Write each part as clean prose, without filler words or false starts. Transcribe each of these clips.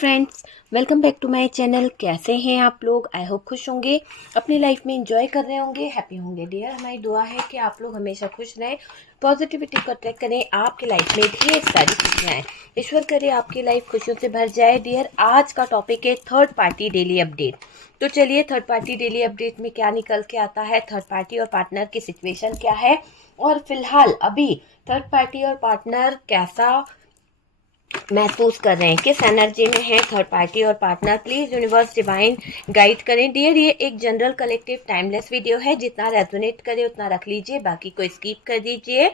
Friends, welcome back to my channel. कैसे हैं आप लोग? आई होप खुश होंगे, अपनी लाइफ में एंजॉय कर रहे होंगे, हैप्पी होंगे। डियर, हमारी दुआ है कि आप लोग हमेशा खुश रहें, पॉजिटिविटी को अट्रैक्ट करें, आपकी लाइफ में ढेर सारी खुशियाँ आएँ। ईश्वर करे आपकी लाइफ खुशियों से भर जाए। डियर, आज का टॉपिक है थर्ड पार्टी डेली अपडेट। तो चलिए, थर्ड पार्टी डेली अपडेट में क्या निकल के आता है, थर्ड पार्टी और पार्टनर की सिचुएशन क्या है, और फिलहाल अभी थर्ड पार्टी और पार्टनर कैसा महसूस कर रहे हैं, किस एनर्जी में है थर्ड पार्टी और partner. Please universe divine guide करें। डियर, ये एक जनरल कलेक्टिव टाइमलेस वीडियो है, जितना रेजोनेट करे उतना रख लीजिए, बाकी को स्किप कर दीजिए।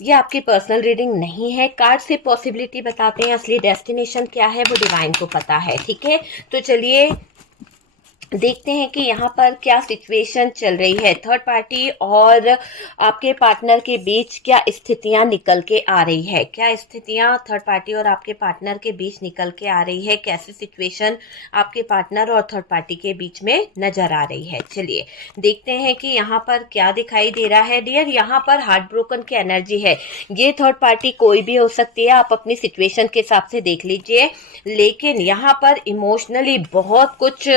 ये आपकी पर्सनल रीडिंग नहीं है। कार्ड से पॉसिबिलिटी बताते हैं, असली डेस्टिनेशन क्या है वो डिवाइन को पता है। ठीक है, तो चलिए देखते हैं कि यहाँ पर क्या सिचुएशन चल रही है। थर्ड पार्टी और आपके पार्टनर के बीच क्या स्थितियां निकल के आ रही है, क्या स्थितियां थर्ड पार्टी और आपके पार्टनर के बीच निकल के आ रही है, कैसी सिचुएशन आपके पार्टनर और थर्ड पार्टी के बीच में नजर आ रही है। चलिए देखते हैं कि यहाँ पर क्या दिखाई दे रहा है। डियर, यहाँ पर हार्ट ब्रोकन की एनर्जी है। ये थर्ड पार्टी कोई भी हो सकती है, आप अपनी सिचुएशन के हिसाब से देख लीजिए, लेकिन यहाँ पर इमोशनली बहुत कुछ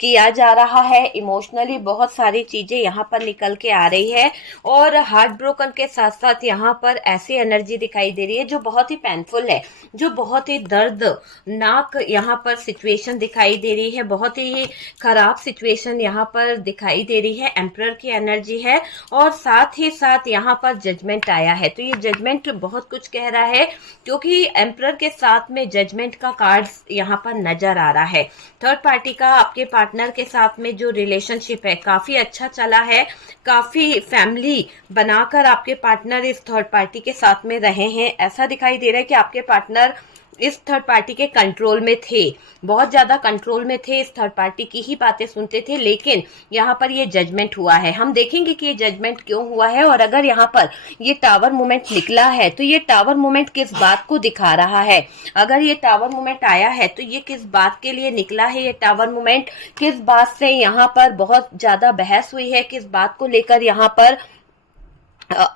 किया जा रहा है, इमोशनली बहुत सारी चीजें यहाँ पर निकल के आ रही है। और हार्ट ब्रोकन के साथ साथ यहाँ पर ऐसी एनर्जी दिखाई दे रही है जो बहुत ही पेनफुल है, जो बहुत ही दर्दनाक यहाँ पर सिचुएशन दिखाई दे रही है, बहुत ही खराब सिचुएशन यहाँ पर दिखाई दे रही है। एम्परर की एनर्जी है और साथ ही साथ यहाँ पर जजमेंट आया है। तो ये जजमेंट बहुत कुछ कह रहा है, क्योंकि एम्परर के साथ में जजमेंट का कार्ड यहाँ पर नजर आ रहा है। थर्ड पार्टी का आपके पार्टनर के साथ में जो रिलेशनशिप है काफी अच्छा चला है, काफी फैमिली बनाकर आपके पार्टनर इस थर्ड पार्टी के साथ में रहे हैं। ऐसा दिखाई दे रहा है कि आपके पार्टनर इस थर्ड पार्टी के कंट्रोल में थे, बहुत ज्यादा कंट्रोल में थे, इस थर्ड पार्टी की ही बातें सुनते थे। लेकिन यहाँ पर ये जजमेंट हुआ है। हम देखेंगे कि ये जजमेंट क्यों हुआ है, और अगर यहाँ पर ये टावर मूवमेंट निकला है तो ये टावर मूवमेंट किस बात को दिखा रहा है। अगर ये टावर मूवमेंट आया है तो ये किस बात के लिए निकला है, ये टावर मूवमेंट किस बात से यहाँ पर बहुत ज्यादा बहस हुई है, किस बात को लेकर यहाँ पर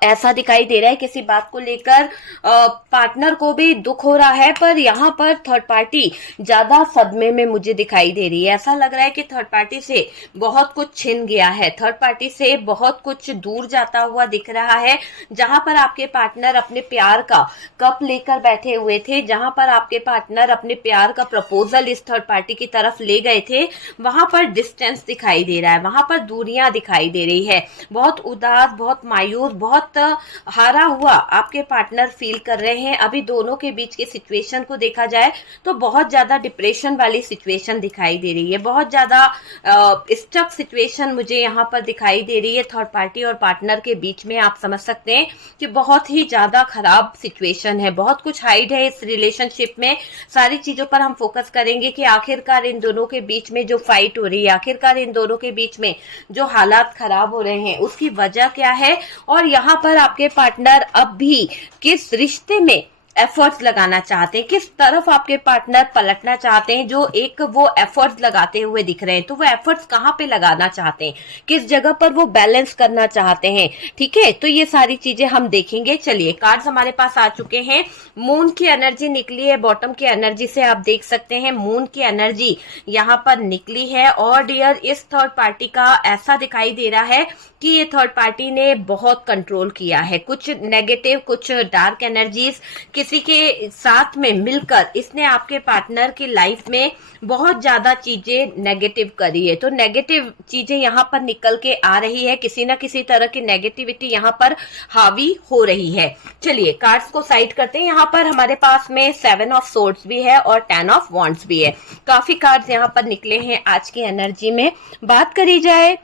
ऐसा दिखाई दे रहा है। किसी बात को लेकर पार्टनर को भी दुख हो रहा है, पर यहाँ पर थर्ड पार्टी ज्यादा सदमे में मुझे दिखाई दे रही है। ऐसा लग रहा है कि थर्ड पार्टी से बहुत कुछ छिन गया है, थर्ड पार्टी से बहुत कुछ दूर जाता हुआ दिख रहा है। जहां पर आपके पार्टनर अपने प्यार का कप लेकर बैठे हुए थे, जहां पर आपके पार्टनर अपने प्यार का प्रपोजल इस थर्ड पार्टी की तरफ ले गए थे, वहां पर डिस्टेंस दिखाई दे रहा है, वहां पर दूरियां दिखाई दे रही है। बहुत उदास, बहुत मायूस, बहुत हारा हुआ आपके पार्टनर फील कर रहे हैं। अभी दोनों के बीच के सिचुएशन को देखा जाए तो बहुत ज्यादा डिप्रेशन वाली सिचुएशन दिखाई दे रही है, बहुत ज्यादा स्टक सिचुएशन मुझे यहाँ पर दिखाई दे रही है थर्ड पार्टी और पार्टनर के बीच में। आप समझ सकते हैं कि बहुत ही ज्यादा खराब सिचुएशन है, बहुत कुछ हाइड है इस रिलेशनशिप में। सारी चीजों पर हम फोकस करेंगे कि आखिरकार इन दोनों के बीच में जो फाइट हो रही है, आखिरकार इन दोनों के बीच में जो हालात खराब हो रहे हैं, उसकी वजह क्या है, और यहाँ पर आपके पार्टनर अब भी किस रिश्ते में एफर्ट्स लगाना चाहते हैं, किस तरफ आपके पार्टनर पलटना चाहते हैं। जो एक वो एफर्ट्स लगाते हुए दिख रहे हैं, तो वो एफर्ट्स कहाँ पे लगाना चाहते हैं, किस जगह पर वो बैलेंस करना चाहते हैं। ठीक है, तो ये सारी चीजें हम देखेंगे। चलिए, कार्ड्स हमारे पास आ चुके हैं। मून की एनर्जी निकली है, बॉटम की एनर्जी से आप देख सकते हैं मून की एनर्जी यहाँ पर निकली है। और डियर, इस थर्ड पार्टी का ऐसा दिखाई दे रहा है कि ये थर्ड पार्टी ने बहुत कंट्रोल किया है, कुछ नेगेटिव, कुछ डार्क एनर्जीज किसी के साथ में मिलकर इसने आपके पार्टनर की लाइफ में बहुत ज्यादा चीजें नेगेटिव करी है। तो नेगेटिव चीजें यहाँ पर निकल के आ रही है, किसी ना किसी तरह की नेगेटिविटी यहाँ पर हावी हो रही है। चलिए, कार्ड्स को साइड करते हैं। यहाँ पर हमारे पास में 7 ऑफ सोर्ड्स भी है और 10 ऑफ वॉन्ड्स भी है। काफी कार्ड्स यहाँ पर निकले हैं आज की एनर्जी में। बात करी जाए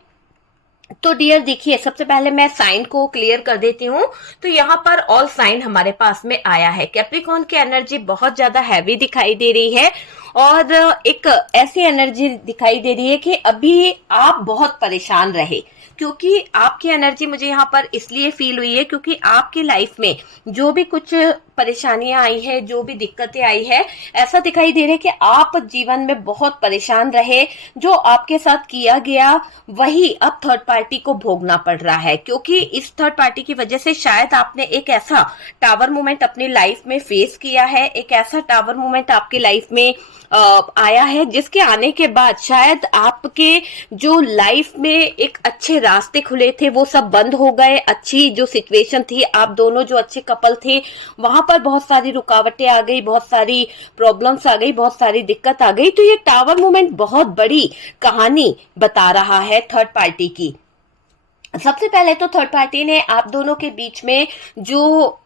तो डियर, देखिए, सबसे पहले मैं साइन को क्लियर कर देती हूँ। तो यहाँ पर ऑल साइन हमारे पास में आया है। कैप्रिकॉर्न की एनर्जी बहुत ज्यादा हैवी दिखाई दे रही है, और एक ऐसी एनर्जी दिखाई दे रही है कि अभी आप बहुत परेशान रहे, क्योंकि आपकी एनर्जी मुझे यहाँ पर इसलिए फील हुई है क्योंकि आपकी लाइफ में जो भी कुछ परेशानियां आई है, जो भी दिक्कतें आई है, ऐसा दिखाई दे रहा है कि आप जीवन में बहुत परेशान रहे। जो आपके साथ किया गया वही अब थर्ड पार्टी को भोगना पड़ रहा है, क्योंकि इस थर्ड पार्टी की वजह से शायद आपने एक ऐसा टावर मोमेंट अपनी लाइफ में फेस किया है, एक ऐसा टावर मोमेंट आपकी लाइफ में आया है जिसके आने के बाद शायद आपके जो लाइफ में एक अच्छे रास्ते खुले थे वो सब बंद हो गए। अच्छी जो सिचुएशन थी, आप दोनों जो अच्छे कपल थे, वहां पर बहुत सारी रुकावटें आ गई, बहुत सारी प्रॉब्लम्स आ गई, बहुत सारी दिक्कत आ गई। तो ये टावर मोमेंट बहुत बड़ी कहानी बता रहा है थर्ड पार्टी की। सबसे पहले तो थर्ड पार्टी ने आप दोनों के बीच में जो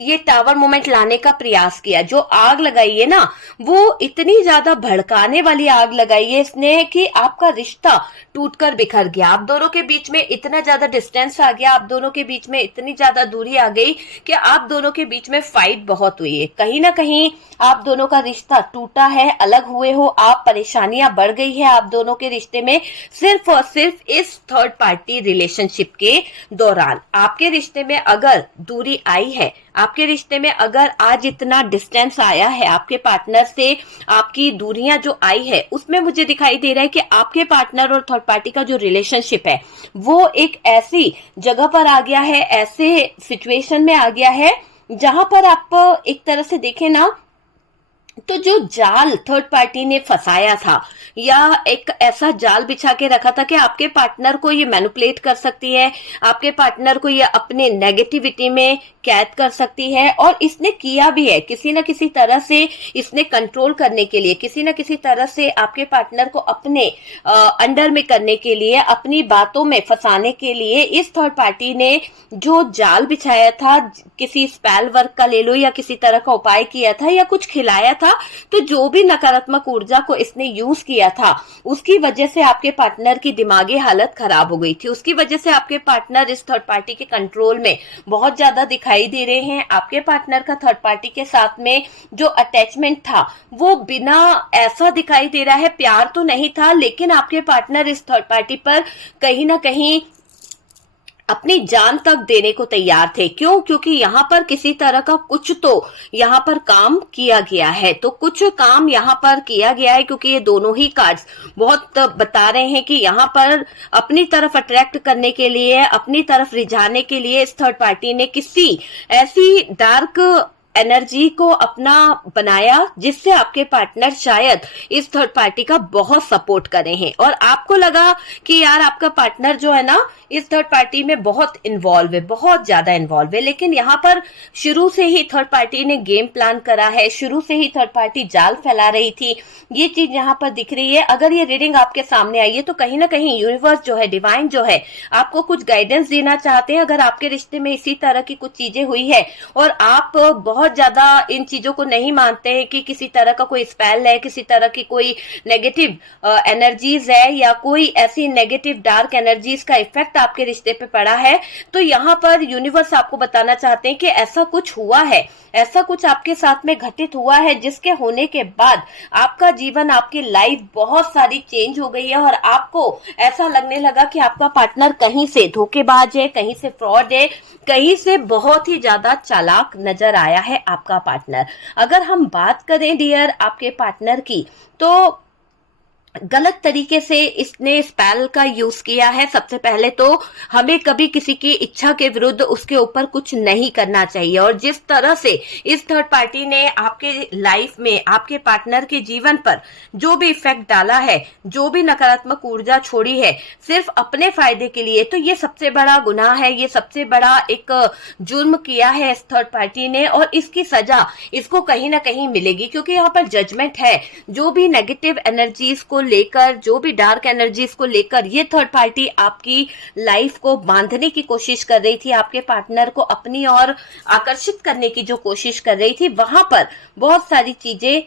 ये टावर मोमेंट लाने का प्रयास किया, जो आग लगाई है ना, वो इतनी ज्यादा भड़काने वाली आग लगाई है इसने कि आपका रिश्ता टूटकर बिखर गया। आप दोनों के बीच में इतना ज्यादा डिस्टेंस आ गया, आप दोनों के बीच में इतनी ज्यादा दूरी आ गई कि आप दोनों के बीच में फाइट बहुत हुई है। कहीं ना कहीं आप दोनों का रिश्ता टूटा है, अलग हुए हो आप, परेशानियां बढ़ गई है आप दोनों के रिश्ते में, सिर्फ और सिर्फ इस थर्ड पार्टी रिलेशनशिप के दौरान। आपके रिश्ते में अगर दूरी आई है, आपके रिश्ते में अगर आज इतना डिस्टेंस आया है आपके पार्टनर से, आपकी दूरियां जो आई है, उसमें मुझे दिखाई दे रहा है कि आपके पार्टनर और थर्ड पार्टी का जो रिलेशनशिप है वो एक ऐसी जगह पर आ गया है, ऐसे सिचुएशन में आ गया है जहां पर आप एक तरह से देखें ना, तो जो जाल थर्ड पार्टी ने फंसाया था या एक ऐसा जाल बिछा के रखा था कि आपके पार्टनर को ये मैनिपुलेट कर सकती है, आपके पार्टनर को ये अपने नेगेटिविटी में कैद कर सकती है, और इसने किया भी है। किसी न किसी तरह से इसने कंट्रोल करने के लिए, किसी न किसी तरह से आपके पार्टनर को अपने अंडर में करने के लिए, अपनी बातों में फंसाने के लिए इस थर्ड पार्टी ने जो जाल बिछाया था, किसी स्पेल वर्क का ले लो या किसी तरह का उपाय किया था या कुछ खिलाया था, तो जो भी नकारात्मक ऊर्जा को इसने यूज किया था उसकी वजह से आपके पार्टनर की दिमागी हालत खराब हो गई थी। उसकी वजह से आपके पार्टनर इस थर्ड पार्टी के कंट्रोल में बहुत ज्यादा दिखाई दे रहे हैं। आपके पार्टनर का थर्ड पार्टी के साथ में जो अटैचमेंट था वो बिना, ऐसा दिखाई दे रहा है प्यार तो नहीं था, लेकिन आपके पार्टनर इस थर्ड पार्टी पर कहीं ना कहीं अपनी जान तक देने को तैयार थे। क्यों? क्योंकि यहाँ पर किसी तरह का कुछ तो यहाँ पर काम किया गया है, तो कुछ काम यहाँ पर किया गया है, क्योंकि ये दोनों ही कार्ड्स बहुत बता रहे हैं कि यहाँ पर अपनी तरफ अट्रैक्ट करने के लिए, अपनी तरफ रिझाने के लिए इस थर्ड पार्टी ने किसी ऐसी डार्क एनर्जी को अपना बनाया जिससे आपके पार्टनर शायद इस थर्ड पार्टी का बहुत सपोर्ट करे हैं, और आपको लगा कि यार आपका पार्टनर जो है ना इस थर्ड पार्टी में बहुत इन्वॉल्व है, बहुत ज्यादा इन्वॉल्व है। लेकिन यहाँ पर शुरू से ही थर्ड पार्टी ने गेम प्लान करा है, शुरू से ही थर्ड पार्टी जाल फैला रही थी। ये चीज यहाँ पर दिख रही है। अगर ये रीडिंग आपके सामने आई है तो कहीं ना कहीं यूनिवर्स जो है, डिवाइन जो है, आपको कुछ गाइडेंस देना चाहते हैं। अगर आपके रिश्ते में इसी तरह की कुछ चीजें हुई है और आप बहुत ज्यादा इन चीजों को नहीं मानते हैं कि किसी तरह का कोई स्पेल है, किसी तरह की कोई नेगेटिव एनर्जीज है या कोई ऐसी नेगेटिव डार्क एनर्जीज का इफेक्ट आपके रिश्ते पे पड़ा है, तो यहाँ पर यूनिवर्स आपको बताना चाहते हैं कि ऐसा कुछ हुआ है, ऐसा कुछ आपके साथ में घटित हुआ है जिसके होने के बाद आपका जीवन, आपकी लाइफ बहुत सारी चेंज हो गई है, और आपको ऐसा लगने लगा कि आपका पार्टनर कहीं से धोखेबाज है, कहीं से फ्रॉड है, कहीं से बहुत ही ज्यादा चालाक नजर आया है आपका पार्टनर। अगर हम बात करें डियर आपके पार्टनर की, तो गलत तरीके से इसने स्पेल का यूज किया है। सबसे पहले तो हमें कभी किसी की इच्छा के विरुद्ध उसके ऊपर कुछ नहीं करना चाहिए, और जिस तरह से इस थर्ड पार्टी ने आपके लाइफ में, आपके पार्टनर के जीवन पर जो भी इफेक्ट डाला है, जो भी नकारात्मक ऊर्जा छोड़ी है सिर्फ अपने फायदे के लिए, तो ये सबसे बड़ा गुनाह है, ये सबसे बड़ा एक जुर्म किया है इस थर्ड पार्टी ने, और इसकी सजा इसको कहीं ना कहीं मिलेगी, क्योंकि यहाँ पर जजमेंट है। जो भी नेगेटिव एनर्जीज को लेकर, जो भी डार्क एनर्जीज को लेकर ये थर्ड पार्टी आपकी लाइफ को बांधने की कोशिश कर रही थी, आपके पार्टनर को अपनी ओर आकर्षित करने की जो कोशिश कर रही थी, वहां पर बहुत सारी चीजें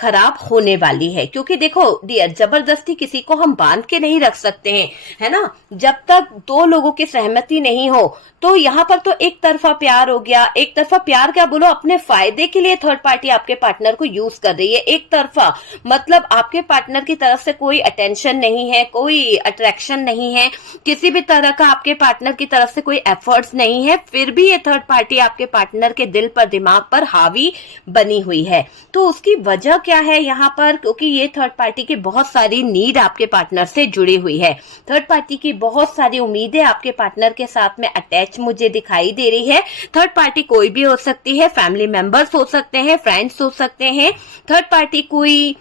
खराब होने वाली है। क्योंकि देखो डियर, जबरदस्ती किसी को हम बांध के नहीं रख सकते हैं, है ना। जब तक दो लोगों की सहमति नहीं हो तो यहाँ पर तो एक तरफा प्यार हो गया। एक तरफा प्यार क्या बोलो, अपने फायदे के लिए थर्ड पार्टी आपके पार्टनर को यूज कर रही है। एक तरफा मतलब आपके पार्टनर की तरफ से कोई अटेंशन नहीं है, कोई अट्रैक्शन नहीं है, किसी भी तरह का आपके पार्टनर की तरफ से कोई एफर्ट्स नहीं है, फिर भी ये थर्ड पार्टी आपके पार्टनर के दिल पर, दिमाग पर हावी बनी हुई है। तो उसकी वजह क्या है यहाँ पर, क्योंकि ये थर्ड पार्टी की बहुत सारी नीड आपके पार्टनर से जुड़ी हुई है। थर्ड पार्टी की बहुत सारी उम्मीदें आपके पार्टनर के साथ में अटैच मुझे दिखाई दे रही है। थर्ड पार्टी कोई भी हो सकती है, फैमिली मेंबर्स हो सकते हैं, फ्रेंड्स हो सकते हैं, थर्ड पार्टी कोई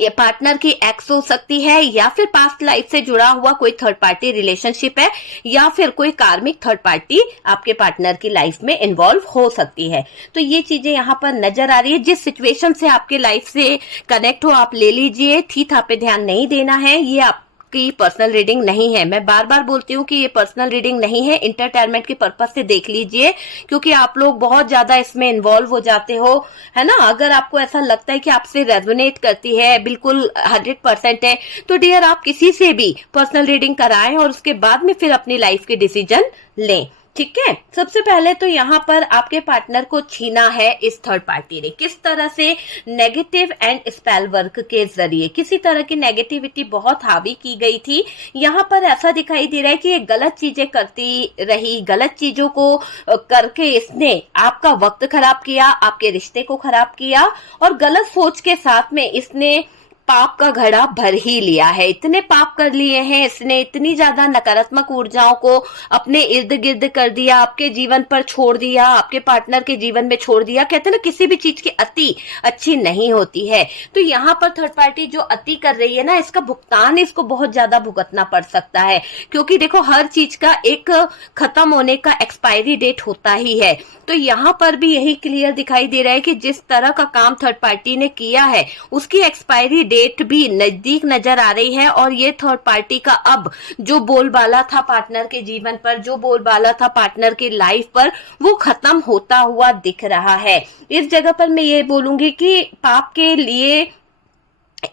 ये पार्टनर की एक्स हो सकती है, या फिर पास्ट लाइफ से जुड़ा हुआ कोई थर्ड पार्टी रिलेशनशिप है, या फिर कोई कार्मिक थर्ड पार्टी आपके पार्टनर की लाइफ में इन्वॉल्व हो सकती है। तो ये चीजें यहाँ पर नजर आ रही है। जिस सिचुएशन से आपके लाइफ से कनेक्ट हो आप ले लीजिए, थी-था पे ध्यान नहीं देना है। ये आप की पर्सनल रीडिंग नहीं है। मैं बार बार बोलती हूँ कि ये पर्सनल रीडिंग नहीं है, इंटरटेनमेंट के पर्पज से देख लीजिए, क्योंकि आप लोग बहुत ज्यादा इसमें इन्वॉल्व हो जाते हो, है ना। अगर आपको ऐसा लगता है कि आपसे रेजोनेट करती है, बिल्कुल 100% है, तो डियर आप किसी से भी पर्सनल रीडिंग कराएं और उसके बाद में फिर अपनी लाइफ के डिसीजन लें, ठीक है। सबसे पहले तो यहाँ पर आपके पार्टनर को छीना है इस थर्ड पार्टी ने, किस तरह से, नेगेटिव एंड स्पेल वर्क के जरिए। किसी तरह की नेगेटिविटी बहुत हावी की गई थी। यहाँ पर ऐसा दिखाई दे रहा है कि ये गलत चीजें करती रही, गलत चीजों को करके इसने आपका वक्त खराब किया, आपके रिश्ते को खराब किया, और गलत सोच के साथ में इसने पाप का घड़ा भर ही लिया है। इतने पाप कर लिए हैं इसने, इतनी ज्यादा नकारात्मक ऊर्जाओं को अपने इर्द गिर्द कर दिया, आपके जीवन पर छोड़ दिया, आपके पार्टनर के जीवन में छोड़ दिया। कहते हैं ना, किसी भी चीज की अति अच्छी नहीं होती है। तो यहाँ पर थर्ड पार्टी जो अति कर रही है ना, इसका भुगतान इसको बहुत ज्यादा भुगतना पड़ सकता है। क्योंकि देखो हर चीज का एक खत्म होने का एक्सपायरी डेट होता ही है। तो यहाँ पर भी यही क्लियर दिखाई दे रहा है कि जिस तरह का काम थर्ड पार्टी ने किया है उसकी एक्सपायरी डेट भी नजदीक नजर आ रही है। और ये थर्ड पार्टी का अब जो बोलबाला था पार्टनर के जीवन पर, जो बोलबाला था पार्टनर की लाइफ पर, वो खत्म होता हुआ दिख रहा है। इस जगह पर मैं ये बोलूंगी कि पाप के लिए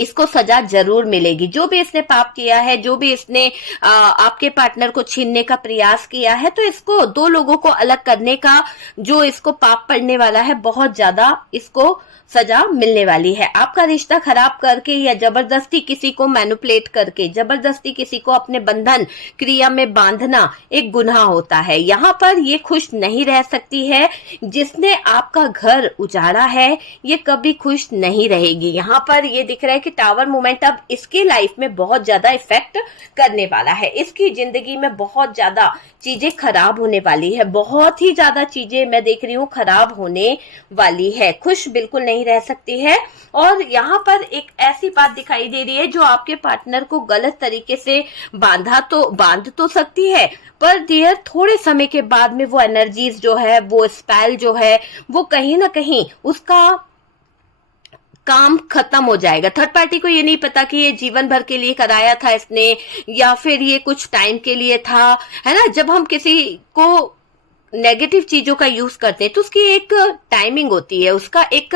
इसको सजा जरूर मिलेगी। जो भी इसने पाप किया है, जो भी इसने आपके पार्टनर को छीनने का प्रयास किया है, तो इसको दो लोगों को अलग करने का जो इसको पाप पड़ने वाला है, बहुत ज्यादा इसको सजा मिलने वाली है। आपका रिश्ता खराब करके या जबरदस्ती किसी को मैनिपुलेट करके, जबरदस्ती किसी को अपने बंधन क्रिया में बांधना एक गुनाह होता है। यहाँ पर ये खुश नहीं रह सकती है। जिसने आपका घर उजाड़ा है ये कभी खुश नहीं रहेगी। यहाँ पर ये दिख रहा है कि टावर मूवमेंट अब इसकी लाइफ में बहुत ज्यादा इफेक्ट करने वाला है। इसकी जिंदगी में बहुत ज्यादा चीजें खराब होने वाली है, बहुत ही ज्यादा चीजें मैं देख रही हूँ खराब होने वाली है। खुश बिल्कुल नहीं रह सकती है। और यहाँ पर एक ऐसी बात दिखाई दे रही है जो आपके पार्टनर को गलत तरीके से बांध तो सकती है, पर डियर थोड़े समय के बाद में वो एनर्जीज जो है, वो स्पेल जो है, वो कहीं ना कहीं उसका काम खत्म हो जाएगा। थर्ड पार्टी को ये नहीं पता कि ये जीवन भर के लिए कराया था इसने, या फिर ये कुछ टाइम के लिए था, है ना। जब हम किसी को नेगेटिव चीजों का यूज करते हैं तो उसकी एक टाइमिंग होती है, उसका एक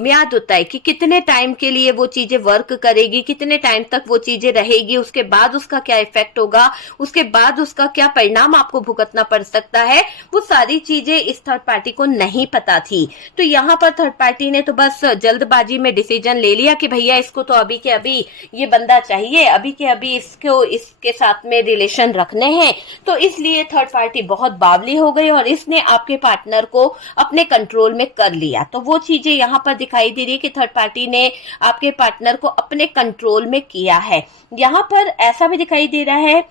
म्याद होता है कि कितने टाइम के लिए वो चीजें वर्क करेगी, कितने टाइम तक वो चीजें रहेगी, उसके बाद उसका क्या इफेक्ट होगा, उसके बाद उसका क्या परिणाम आपको भुगतना पड़ सकता है। वो सारी चीजें इस थर्ड पार्टी को नहीं पता थी। तो यहाँ पर थर्ड पार्टी ने तो बस जल्दबाजी में डिसीजन ले लिया कि भैया इसको तो अभी के अभी ये बंदा चाहिए, अभी के अभी इसको इसके साथ में रिलेशन रखने हैं। तो इसलिए थर्ड पार्टी बहुत बावली हो गई और इसने आपके पार्टनर को अपने कंट्रोल में कर लिया। तो वो चीजें यहाँ पर दिखाई दे रही है कि थर्ड पार्टी ने आपके पार्टनर को अपने कंट्रोल में किया है। यहाँ पर ऐसा भी दिखाई दे रहा है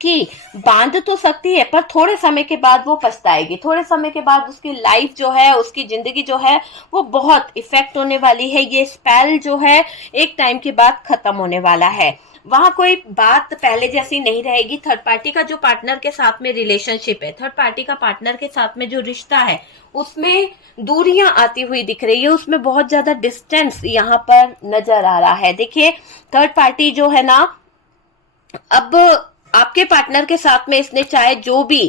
कि बांध तो सकती है, पर थोड़े समय के बाद वो पछताएगी। थोड़े समय के बाद उसकी लाइफ जो है, उसकी जिंदगी जो है, वो बहुत इफेक्ट होने वाली है। ये स्पेल जो है एक टाइम के बाद खत्म होने वाला है। वहां कोई बात पहले जैसी नहीं रहेगी। थर्ड पार्टी का जो पार्टनर के साथ में रिलेशनशिप है, थर्ड पार्टी का पार्टनर के साथ में जो रिश्ता है, उसमें दूरियां आती हुई दिख रही है, उसमें बहुत ज्यादा डिस्टेंस यहाँ पर नजर आ रहा है। देखिए थर्ड पार्टी जो है ना, अब आपके पार्टनर के साथ में इसने चाहे जो भी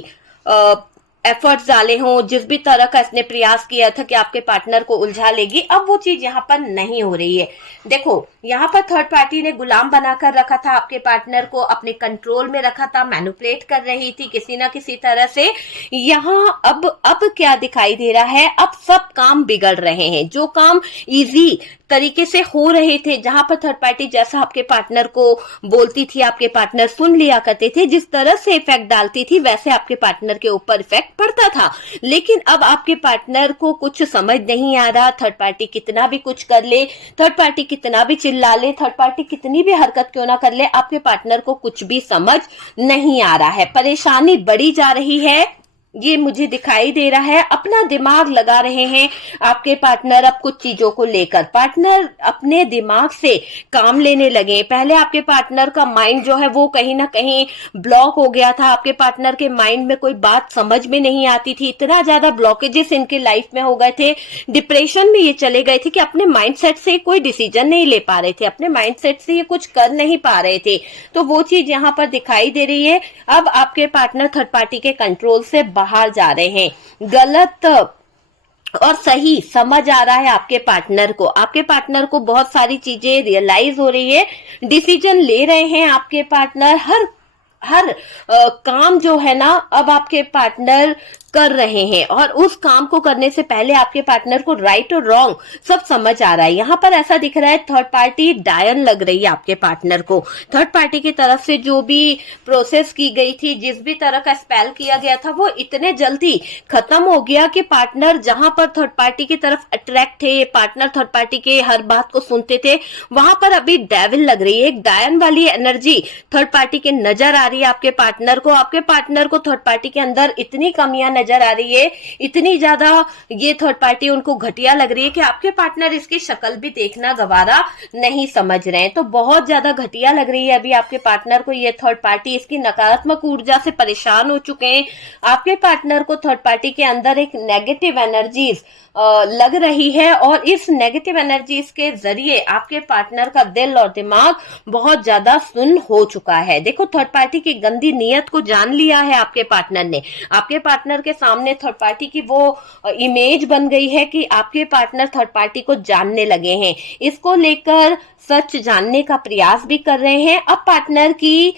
एफर्ट्स डाले हों, जिस भी तरह का इसने प्रयास किया था कि आपके पार्टनर को उलझा लेगी, अब वो चीज यहाँ पर नहीं हो रही है। देखो यहाँ पर थर्ड पार्टी ने गुलाम बनाकर रखा था आपके पार्टनर को, अपने कंट्रोल में रखा था, मैनिपुलेट कर रही थी किसी ना किसी तरह से। यहाँ अब क्या दिखाई दे रहा है, अब सब काम बिगड़ रहे हैं। जो काम इजी तरीके से हो रहे थे, जहां पर थर्ड पार्टी जैसा आपके पार्टनर को बोलती थी आपके पार्टनर सुन लिया करते थे, जिस तरह से इफेक्ट डालती थी वैसे आपके पार्टनर के ऊपर इफेक्ट पड़ता था। लेकिन अब आपके पार्टनर को कुछ समझ नहीं आ रहा, थर्ड पार्टी कितना भी कुछ कर ले, थर्ड पार्टी कितना भी चिल्ला ले, थर्ड पार्टी कितनी भी हरकत क्यों ना कर ले, आपके पार्टनर को कुछ भी समझ नहीं आ रहा है। परेशानी बढ़ी जा रही है, ये मुझे दिखाई दे रहा है। अपना दिमाग लगा रहे हैं आपके पार्टनर अब कुछ चीजों को लेकर। पार्टनर अपने दिमाग से काम लेने लगे। पहले आपके पार्टनर का माइंड जो है वो कहीं ना कहीं ब्लॉक हो गया था। आपके पार्टनर के माइंड में कोई बात समझ में नहीं आती थी। इतना ज्यादा ब्लॉकेजेस इनके लाइफ में हो गए थे, डिप्रेशन में ये चले गए थे कि अपने माइंडसेट से कोई डिसीजन नहीं ले पा रहे थे, अपने माइंडसेट से ये कुछ कर नहीं पा रहे थे। तो वो चीज यहाँ पर दिखाई दे रही है। अब आपके पार्टनर थर्ड पार्टी के कंट्रोल से बाहर जा रहे हैं। गलत और सही समझ आ रहा है आपके पार्टनर को। आपके पार्टनर को बहुत सारी चीजें रियलाइज हो रही है, डिसीजन ले रहे हैं आपके पार्टनर। हर काम जो है ना अब आपके पार्टनर कर रहे हैं, और उस काम को करने से पहले आपके पार्टनर को राइट और रॉन्ग सब समझ आ रहा है। यहाँ पर ऐसा दिख रहा है थर्ड पार्टी डायन लग रही है आपके पार्टनर को। थर्ड पार्टी की तरफ से जो भी प्रोसेस की गई थी, जिस भी तरह का स्पेल किया गया था, वो इतने जल्दी खत्म हो गया कि पार्टनर जहां पर थर्ड पार्टी की तरफ अट्रैक्ट थे, पार्टनर थर्ड पार्टी के हर बात को सुनते थे, वहां पर अभी डेविल लग रही है। एक डायन वाली एनर्जी थर्ड पार्टी के नजर आ रही है आपके पार्टनर को। आपके पार्टनर को थर्ड पार्टी के अंदर इतनी कमियां नजर आ रही है, इतनी ज्यादा ये थर्ड पार्टी उनको घटिया लग रही है कि आपके पार्टनर इसकी शक्ल भी देखना गवारा नहीं समझ रहे हैं। तो बहुत ज्यादा घटिया लग रही है अभी आपके पार्टनर को ये थर्ड पार्टी। इसकी नकारात्मक ऊर्जा से परेशान हो चुके हैं। आपके पार्टनर को थर्ड पार्टी के अंदर एक नेगेटिव एनर्जीज लग रही है, और इस नेगेटिव एनर्जीज के जरिए आपके पार्टनर का दिल और दिमाग बहुत ज्यादा सुन्न हो चुका है। देखो थर्ड पार्टी की गंदी नीयत को जान लिया है आपके पार्टनर ने। आपके पार्टनर के सामने थर्ड पार्टी की वो इमेज बन गई है कि आपके पार्टनर थर्ड पार्टी को जानने लगे हैं। इसको लेकर सच जानने का प्रयास भी कर रहे हैं। अब पार्टनर की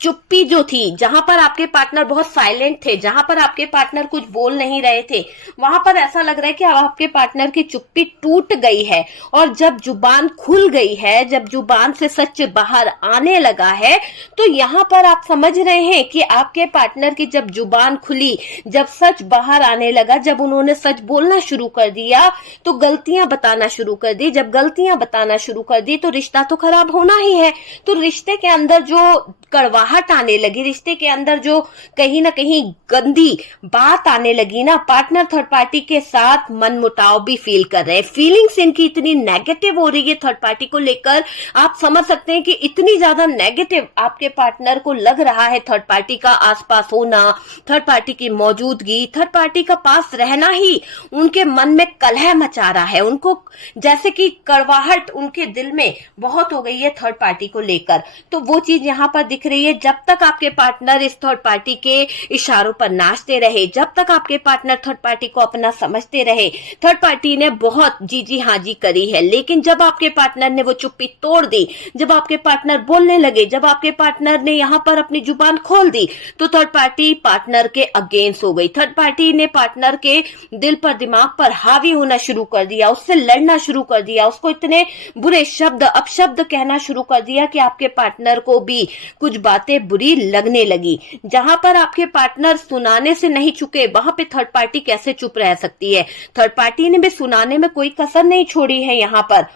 चुप्पी जो थी, जहां पर आपके पार्टनर बहुत साइलेंट थे, जहां पर आपके पार्टनर कुछ बोल नहीं रहे थे, वहां पर ऐसा लग रहा है कि अब आपके पार्टनर की चुप्पी टूट गई है। और जब जुबान खुल गई है, जब जुबान से सच बाहर आने लगा है, तो यहाँ पर आप समझ रहे हैं कि आपके पार्टनर की जब जुबान खुली, जब सच बाहर आने लगा, जब उन्होंने सच बोलना शुरू कर दिया, तो गलतियां बताना शुरू कर दी। जब गलतियां बताना शुरू कर दी तो रिश्ता तो खराब होना ही है। तो रिश्ते के अंदर जो कड़वाहट आने लगी, रिश्ते के अंदर जो कहीं ना कहीं गंदी बात आने लगी ना, पार्टनर थर्ड पार्टी के साथ मनमुटाव भी फील कर रहे हैं। फीलिंग्स इनकी इतनी नेगेटिव हो रही है थर्ड पार्टी को लेकर, आप समझ सकते हैं कि इतनी ज्यादा नेगेटिव आपके पार्टनर को लग रहा है थर्ड पार्टी का आसपास होना, थर्ड पार्टी की मौजूदगी, थर्ड पार्टी का पास रहना ही उनके मन में कलह मचा रहा है। उनको जैसे कि कड़वाहट उनके दिल में बहुत हो गई है थर्ड पार्टी को लेकर। तो वो चीज यहाँ पर दिख रही है। जब तक आपके पार्टनर इस थर्ड पार्टी के इशारों पर नाचते रहे, जब तक आपके पार्टनर थर्ड पार्टी को अपना समझते रहे, थर्ड पार्टी ने बहुत जी हाँ जी करी है। लेकिन जब आपके पार्टनर ने वो चुप्पी तोड़ दी, जब आपके पार्टनर बोलने लगे, जब आपके पार्टनर ने यहाँ पर अपनी जुबान खोल दी, तो थर्ड पार्टी पार्टनर के अगेंस्ट हो गई। थर्ड पार्टी ने पार्टनर के दिल पर दिमाग पर हावी होना शुरू कर दिया, उससे लड़ना शुरू कर दिया, उसको इतने बुरे शब्द अपशब्द कहना शुरू कर दिया कि आपके पार्टनर को भी कुछ बातें बुरी लगने लगी। जहां पर आपके पार्टनर सुनाने से नहीं चुके, वहां पे थर्ड पार्टी कैसे चुप रह सकती है। थर्ड पार्टी ने भी सुनाने में कोई कसर नहीं छोड़ी है। यहाँ पर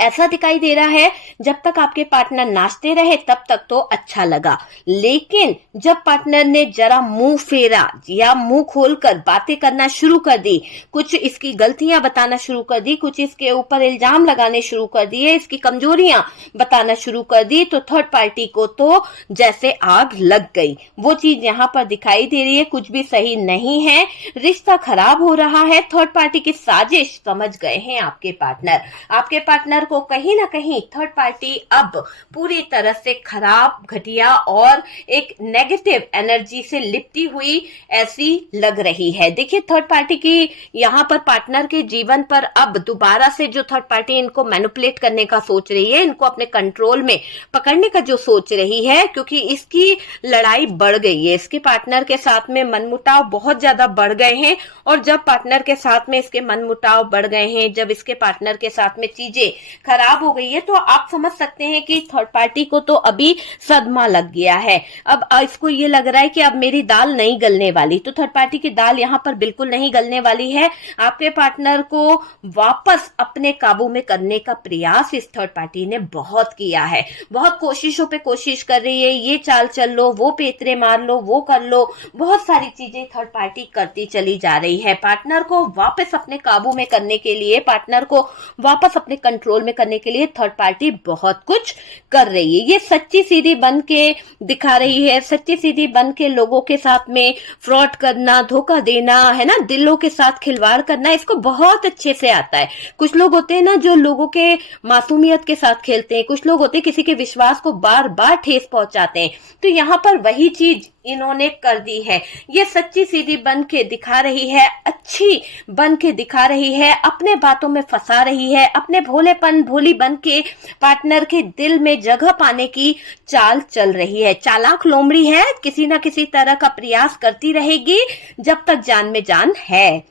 ऐसा दिखाई दे रहा है जब तक आपके पार्टनर नाचते रहे तब तक तो अच्छा लगा, लेकिन जब पार्टनर ने जरा मुंह फेरा या मुंह खोलकर बातें करना शुरू कर दी, कुछ इसकी गलतियां बताना शुरू कर दी, कुछ इसके ऊपर इल्जाम लगाने शुरू कर दिए, इसकी कमजोरियां बताना शुरू कर दी, तो थर्ड पार्टी को तो जैसे आग लग गई। वो चीज यहाँ पर दिखाई दे रही है। कुछ भी सही नहीं है, रिश्ता खराब हो रहा है। थर्ड पार्टी की साजिश समझ गए हैं आपके पार्टनर। आपके पार्टनर पार्टनर को कहीं ना कहीं थर्ड पार्टी अब पूरी तरह से खराब, घटिया और एक नेगेटिव एनर्जी से लिपटी हुई ऐसी लग रही है। देखिए थर्ड पार्टी की यहाँ पर पार्टनर के जीवन पर अब दोबारा से जो थर्ड पार्टी इनको मैनिपुलेट करने का सोच रही है, इनको अपने कंट्रोल में पकड़ने का जो सोच रही है, क्योंकि इसकी लड़ाई बढ़ गई है, इसके पार्टनर के साथ में मनमुटाव बहुत ज्यादा बढ़ गए हैं। और जब पार्टनर के साथ में इसके मनमुटाव बढ़ गए हैं, जब इसके पार्टनर के साथ में चीजें खराब हो गई है, तो आप समझ सकते हैं कि थर्ड पार्टी को तो अभी सदमा लग गया है। अब इसको ये लग रहा है कि अब मेरी दाल नहीं गलने वाली। तो थर्ड पार्टी की दाल यहाँ पर बिल्कुल नहीं गलने वाली है। आपके पार्टनर को वापस अपने काबू में करने का प्रयास इस थर्ड पार्टी ने बहुत किया है, बहुत कोशिशों पे कोशिश कर रही है। ये चाल चल लो, वो पेतरे मार लो, वो कर लो, बहुत सारी चीजें थर्ड पार्टी करती चली जा रही है। पार्टनर को वापस अपने काबू में करने के लिए, पार्टनर को वापस अपने कंट्रोल में करने के लिए थर्ड पार्टी बहुत कुछ कर रही है। ये सच्ची सीधी बन के दिखा रही है, सच्ची सीधी बन के लोगों के साथ में फ्रॉड करना, धोखा देना, है ना, दिलों के साथ खिलवाड़ करना, इसको बहुत अच्छे से आता है। कुछ लोग होते हैं ना जो लोगों के मासूमियत के साथ खेलते हैं, कुछ लोग होते हैं किसी के विश्वास को बार बार ठेस पहुंचाते हैं। तो यहाँ पर वही चीज इन्होंने कर दी है। ये सच्ची सीधी बन के दिखा रही है, अच्छी बन के दिखा रही है, अपने बातों में फंसा रही है, अपने भोलेपन भोली बन के पार्टनर के दिल में जगह पाने की चाल चल रही है। चालाक लोमड़ी है, किसी ना किसी तरह का प्रयास करती रहेगी जब तक जान में जान है।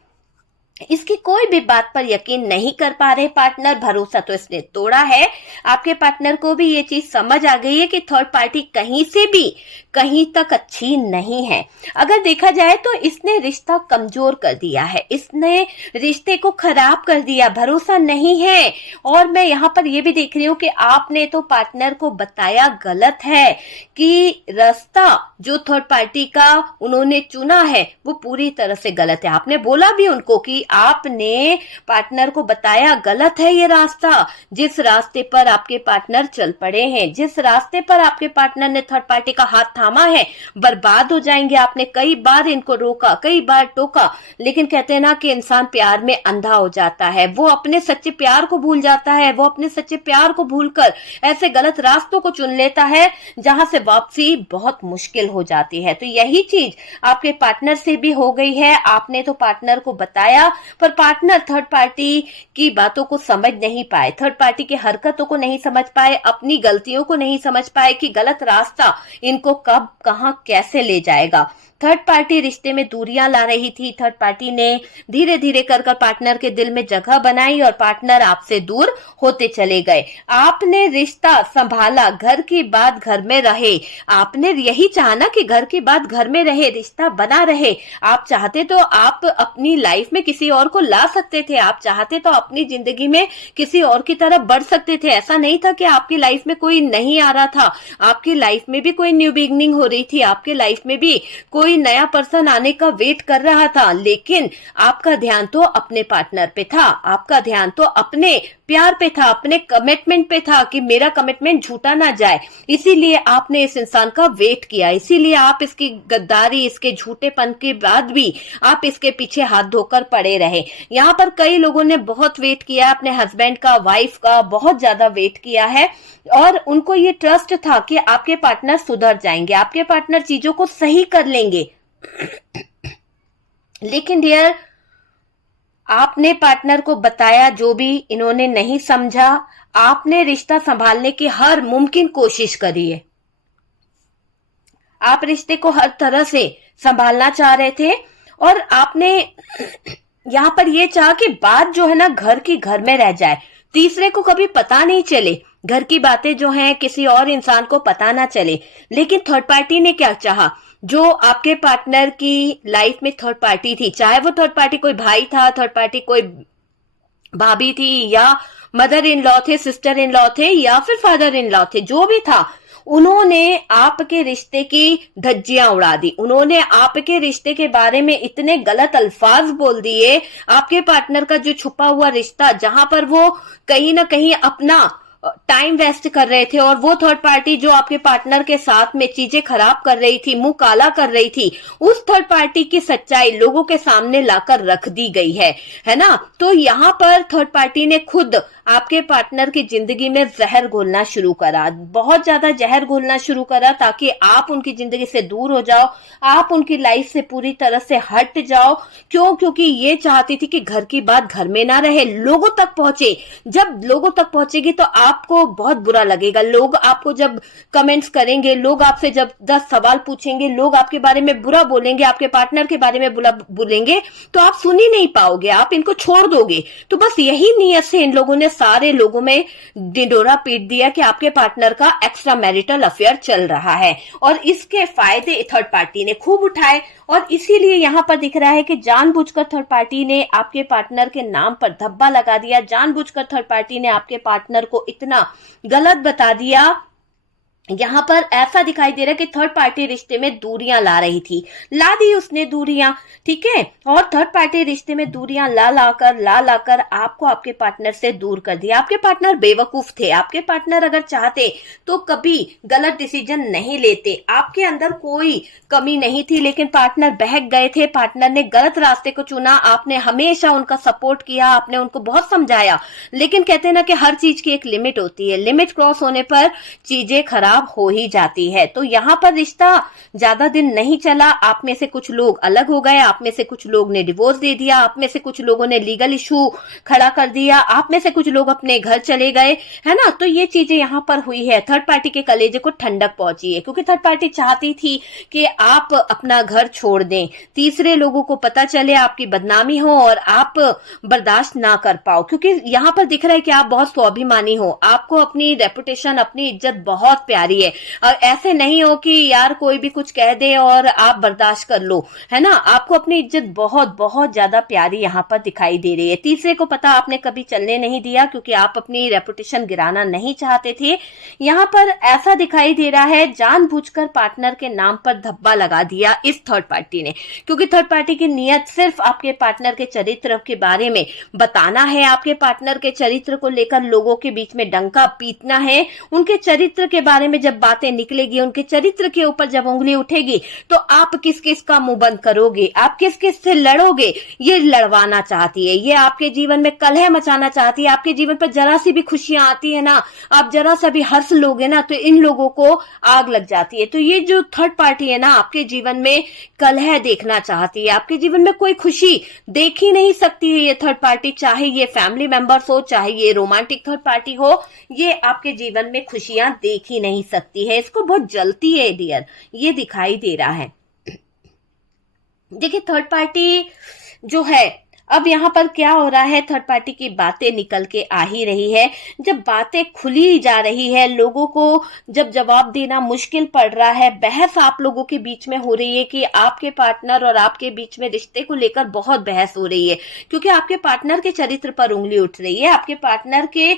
इसकी कोई भी बात पर यकीन नहीं कर पा रहे पार्टनर, भरोसा तो इसने तोड़ा है। आपके पार्टनर को भी ये चीज समझ आ गई है कि थर्ड पार्टी कहीं से भी कहीं तक अच्छी नहीं है। अगर देखा जाए तो इसने रिश्ता कमजोर कर दिया है, इसने रिश्ते को खराब कर दिया, भरोसा नहीं है। और मैं यहाँ पर ये भी देख रही हूँ कि आपने तो पार्टनर को बताया गलत है कि रास्ता जो थर्ड पार्टी का उन्होंने चुना है वो पूरी तरह से गलत है। आपने बोला भी उनको कि आपने पार्टनर को बताया गलत है ये रास्ता, जिस रास्ते पर आपके पार्टनर चल पड़े हैं, जिस रास्ते पर आपके पार्टनर ने थर्ड पार्टी का हाथ थामा है, बर्बाद हो जाएंगे। आपने कई बार इनको रोका, कई बार टोका, लेकिन कहते हैं ना कि इंसान प्यार में अंधा हो जाता है, वो अपने सच्चे प्यार को भूल जाता है, वो अपने सच्चे प्यार को भूलकर ऐसे गलत रास्तों को चुन लेता है जहां से वापसी बहुत मुश्किल हो जाती है। तो यही चीज आपके पार्टनर से भी हो गई है। आपने तो पार्टनर को बताया, पर पार्टनर थर्ड पार्टी की बातों को समझ नहीं पाए, थर्ड पार्टी की हरकतों को नहीं समझ पाए, अपनी गलतियों को नहीं समझ पाए कि गलत रास्ता इनको कब कहां कैसे ले जाएगा। थर्ड पार्टी रिश्ते में दूरियां ला रही थी, थर्ड पार्टी ने धीरे धीरे कर पार्टनर के दिल में जगह बनाई और पार्टनर आपसे दूर होते चले गए। आपने रिश्ता संभाला, घर की बात घर में रहे, आपने यही चाहा ना कि घर की बात घर में रहे, रिश्ता बना रहे। आप चाहते तो आप अपनी लाइफ में किसी और को ला सकते थे, आप चाहते तो अपनी जिंदगी में किसी और की तरफ बढ़ सकते थे। ऐसा नहीं था कि आपकी लाइफ में कोई नहीं आ रहा था, आपकी लाइफ में भी कोई न्यू बिगनिंग हो रही थी, आपके लाइफ में भी कोई नया पर्सन आने का वेट कर रहा था, लेकिन आपका ध्यान तो अपने पार्टनर पे था, आपका ध्यान तो अपने प्यार पे था, अपने कमिटमेंट पे था कि मेरा कमिटमेंट झूठा ना जाए। इसीलिए आपने इस इंसान का वेट किया, इसीलिए आप इसकी गद्दारी, इसके झूठेपन के बाद भी आप इसके पीछे हाथ धोकर पड़े रहे। यहाँ पर कई लोगों ने बहुत वेट किया, अपने हस्बैंड का, वाइफ का बहुत ज्यादा वेट किया है और उनको ये ट्रस्ट था कि आपके पार्टनर सुधर जाएंगे, आपके पार्टनर चीजों को सही कर लेंगे। लेकिन डियर, आपने पार्टनर को बताया जो भी, इन्होंने नहीं समझा। आपने रिश्ता संभालने की हर मुमकिन कोशिश करी है, आप रिश्ते को हर तरह से संभालना चाह रहे थे और आपने यहां पर यह चाहा कि बात जो है ना घर की घर में रह जाए, तीसरे को कभी पता नहीं चले, घर की बातें जो हैं किसी और इंसान को पता ना चले। लेकिन थर्ड पार्टी ने क्या चाहा, जो आपके पार्टनर की लाइफ में थर्ड पार्टी थी, चाहे वो थर्ड पार्टी कोई भाई था, थर्ड पार्टी कोई भाभी थी, या मदर इन लॉ थे, सिस्टर इन लॉ थे, या फिर फादर इन लॉ थे, जो भी था, उन्होंने आपके रिश्ते की धज्जियां उड़ा दी। उन्होंने आपके रिश्ते के बारे में इतने गलत अल्फाज बोल दिए। आपके पार्टनर का जो छुपा हुआ रिश्ता, जहां पर वो कहीं ना कहीं अपना टाइम वेस्ट कर रहे थे, और वो थर्ड पार्टी जो आपके पार्टनर के साथ में चीजें खराब कर रही थी, मुंह काला कर रही थी, उस थर्ड पार्टी की सच्चाई लोगों के सामने लाकर रख दी गई है ना। तो यहाँ पर थर्ड पार्टी ने खुद आपके पार्टनर की जिंदगी में जहर घोलना शुरू करा, बहुत ज्यादा जहर घोलना शुरू करा, ताकि आप उनकी जिंदगी से दूर हो जाओ, आप उनकी लाइफ से पूरी तरह से हट जाओ। क्यों? क्योंकि ये चाहती थी कि घर की बात घर में ना रहे, लोगों तक पहुंचे। जब लोगों तक पहुंचेगी तो आपको बहुत बुरा लगेगा। लोग आपको जब कमेंट्स करेंगे, लोग आपसे जब 10 सवाल पूछेंगे, लोग आपके बारे में बुरा बोलेंगे, आपके पार्टनर के बारे में बुरा बोलेंगे, तो आप सुन ही नहीं पाओगे, आप इनको छोड़ दोगे। तो बस यही नीयत से इन लोगों ने सारे लोगों में ढिंढोरा पीट दिया कि आपके पार्टनर का एक्स्ट्रा मैरिटल अफेयर चल रहा है, और इसके फायदे थर्ड पार्टी ने खूब उठाए। और इसीलिए यहां पर दिख रहा है कि जानबूझकर थर्ड पार्टी ने आपके पार्टनर के नाम पर धब्बा लगा दिया, जानबूझकर थर्ड पार्टी ने आपके पार्टनर को इतना गलत बता दिया। यहां पर ऐसा दिखाई दे रहा है कि थर्ड पार्टी रिश्ते में दूरियां ला रही थी, ला दी उसने दूरियां, ठीक है। और थर्ड पार्टी रिश्ते में दूरियां ला लाकर आपको आपके पार्टनर से दूर कर दिया। आपके पार्टनर बेवकूफ थे, आपके पार्टनर अगर चाहते तो कभी गलत डिसीजन नहीं लेते, आपके अंदर कोई कमी नहीं थी, लेकिन पार्टनर बहक गए थे, पार्टनर ने गलत रास्ते को चुना। आपने हमेशा उनका सपोर्ट किया, आपने उनको बहुत समझाया, लेकिन कहते हैं ना कि हर चीज की एक लिमिट होती है, लिमिट क्रॉस होने पर चीजें खराब हो ही जाती है। तो यहां पर रिश्ता ज्यादा दिन नहीं चला, आप में से कुछ लोग अलग हो गए, आप में से कुछ लोग ने डिवोर्स दे दिया, आप में से कुछ लोगों ने लीगल इशू खड़ा कर दिया, आप में से कुछ लोग अपने घर चले गए, है ना। तो ये चीजें यहां पर हुई है, थर्ड पार्टी के कलेजे को ठंडक पहुंची है, क्योंकि थर्ड पार्टी चाहती थी कि आप अपना घर छोड़ दें, तीसरे लोगों को पता चले, आपकी बदनामी हो और आप बर्दाश्त ना कर पाओ। क्योंकि यहां पर दिख रहा है कि आप बहुत स्वाभिमानी हो, आपको अपनी रेपुटेशन, अपनी इज्जत बहुत प्यारी है, और ऐसे नहीं हो कि यार कोई भी कुछ कह दे और आप बर्दाश्त कर लो, है ना। आपको अपनी इज्जत बहुत बहुत ज्यादा प्यारी यहां पर दिखाई दे रही है। तीसरे को पता आपने कभी चलने नहीं दिया, क्योंकि आप अपनी रेपुटेशन गिराना नहीं चाहते थे। यहां पर ऐसा दिखाई दे रहा है जानबूझकर पार्टनर के नाम पर धब्बा लगा दिया इस थर्ड पार्टी ने, क्योंकि थर्ड पार्टी की नीयत सिर्फ आपके पार्टनर के चरित्र के बारे में बताना है, आपके पार्टनर के चरित्र को लेकर लोगों के बीच में डंका पीटना है। उनके चरित्र के बारे में जब बातें निकलेगी, उनके चरित्र के ऊपर जब उंगली उठेगी, तो आप किस किस का मुंह बंद करोगे, आप किस किस से लड़ोगे, ये लड़वाना चाहती है, ये आपके जीवन में कलह मचाना चाहती है। आपके जीवन पर जरा सी भी खुशियां आती है ना, आप जरा सा भी हंस लोगे ना, तो इन लोगों को आग लग जाती है। तो ये जो थर्ड पार्टी है ना, आपके जीवन में कलह देखना चाहती है, आपके जीवन में कोई खुशी देख ही नहीं सकती है ये थर्ड पार्टी, चाहे ये फैमिली मेंबर्स हो, चाहे ये रोमांटिक थर्ड पार्टी हो, ये आपके जीवन में खुशियां देख ही नहीं सकती है, इसको बहुत जलती है डियर, ये दिखाई दे रहा है। देखिए थर्ड पार्टी जो है, अब यहाँ पर क्या हो रहा है, थर्ड पार्टी की बातें निकल के आ ही रही है। जब बातें खुली जा रही है, लोगों को जब जवाब देना मुश्किल पड़ रहा है, बहस आप लोगों के बीच में हो रही है कि आपके पार्टनर और आपके बीच में रिश्ते को लेकर बहुत बहस हो रही है, क्योंकि आपके पार्टनर के चरित्र पर उंगली उठ रही है, आपके पार्टनर के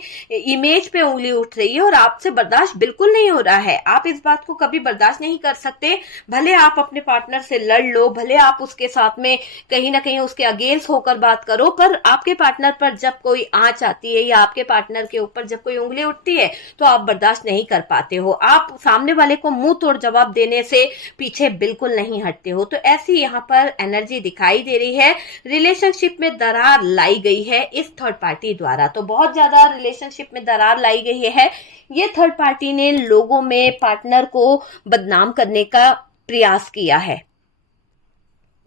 इमेज पे उंगली उठ रही है, और आपसे बर्दाश्त बिल्कुल नहीं हो रहा है। आप इस बात को कभी बर्दाश्त नहीं कर सकते, भले आप अपने पार्टनर से लड़ लो, भले आप उसके साथ में कहीं ना कहीं उसके अगेंस्ट होकर बात करो, पर आपके पार्टनर पर जब कोई आंच आती है या आपके पार्टनर के ऊपर जब कोई उंगली उठती है, तो आप बर्दाश्त नहीं कर पाते हो, आप सामने वाले को मुंह तोड़ जवाब देने से पीछे बिल्कुल नहीं हटते हो। तो ऐसी यहाँ पर एनर्जी दिखाई दे रही है, रिलेशनशिप में दरार लाई गई है इस थर्ड पार्टी द्वारा। तो बहुत ज्यादा रिलेशनशिप में दरार लाई गई है, ये थर्ड पार्टी ने लोगों में पार्टनर को बदनाम करने का प्रयास किया है।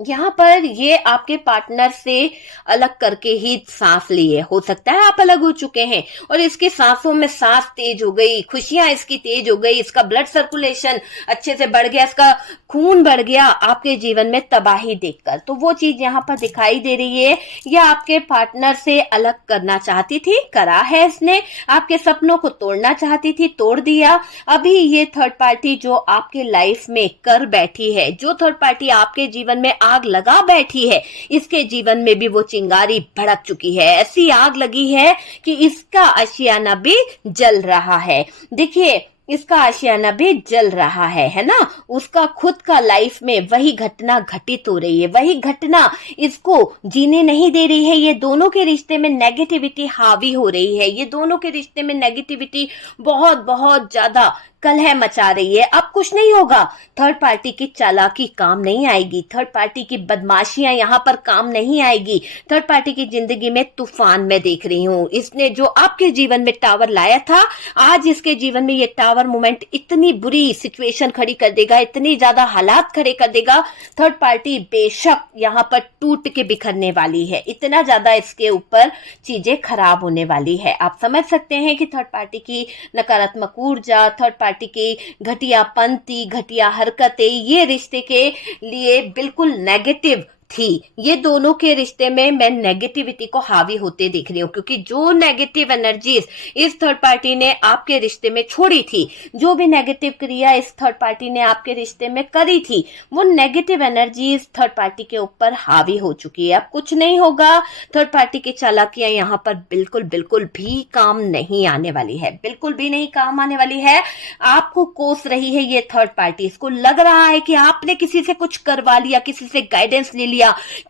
यहाँ पर ये आपके पार्टनर से अलग करके ही सांस लिए, हो सकता है आप अलग हो चुके हैं और इसके सांसों में सांस तेज हो गई, खुशियां इसकी तेज हो गई, इसका ब्लड सर्कुलेशन अच्छे से बढ़ गया, इसका खून बढ़ गया आपके जीवन में तबाही देखकर। तो वो चीज यहाँ पर दिखाई दे रही है, ये आपके पार्टनर से अलग करना चाहती थी, करा है इसने, आपके सपनों को तोड़ना चाहती थी, तोड़ दिया। अभी ये थर्ड पार्टी जो आपके लाइफ में कर बैठी है, जो थर्ड पार्टी आपके जीवन में आग लगा बैठी है, इसके जीवन में भी वो चिंगारी भड़क चुकी है, ऐसी आग लगी है कि इसका आशियाना भी जल रहा है। देखिए इसका आशियाना भी जल रहा है ना, उसका खुद का लाइफ में वही घटना घटित हो रही है, वही घटना इसको जीने नहीं दे रही है। ये दोनों के रिश्ते में नेगेटिविटी हावी हो रही है, ये दोनों के रिश्ते में नेगेटिविटी बहुत बहुत ज्यादा कलह मचा रही है। अब कुछ नहीं होगा, थर्ड पार्टी की चालाकी काम नहीं आएगी, थर्ड पार्टी की बदमाशियां यहाँ पर काम नहीं आएगी। थर्ड पार्टी की जिंदगी में तूफान मैं देख रही हूं। इसने जो आपके जीवन में टावर लाया था, आज इसके जीवन में ये टावर मोमेंट इतनी बुरी सिचुएशन खड़ी कर देगा, इतनी ज्यादा हालात खड़े कर देगा। थर्ड पार्टी बेशक यहाँ पर टूट के बिखरने वाली है, इतना ज्यादा इसके ऊपर चीजें खराब होने वाली है। आप समझ सकते हैं कि थर्ड पार्टी की नकारात्मक ऊर्जा, थर्ड पार्टी की घटियापंती, घटिया हरकतें ये रिश्ते के लिए बिल्कुल नेगेटिव थी। ये दोनों के रिश्ते में मैं नेगेटिविटी को हावी होते देख रही हूँ, क्योंकि जो नेगेटिव एनर्जीज इस थर्ड पार्टी ने आपके रिश्ते में छोड़ी थी, जो भी नेगेटिव क्रिया इस थर्ड पार्टी ने आपके रिश्ते में करी थी, वो नेगेटिव एनर्जीज थर्ड पार्टी के ऊपर हावी हो चुकी है। अब कुछ नहीं होगा, थर्ड पार्टी की चालाकियां यहाँ पर बिल्कुल बिल्कुल भी काम नहीं आने वाली है, बिल्कुल भी नहीं काम आने वाली है। आपको कोस रही है ये थर्ड पार्टी। इसको लग रहा है कि आपने किसी से कुछ करवा लिया, किसी से गाइडेंस ले लिया,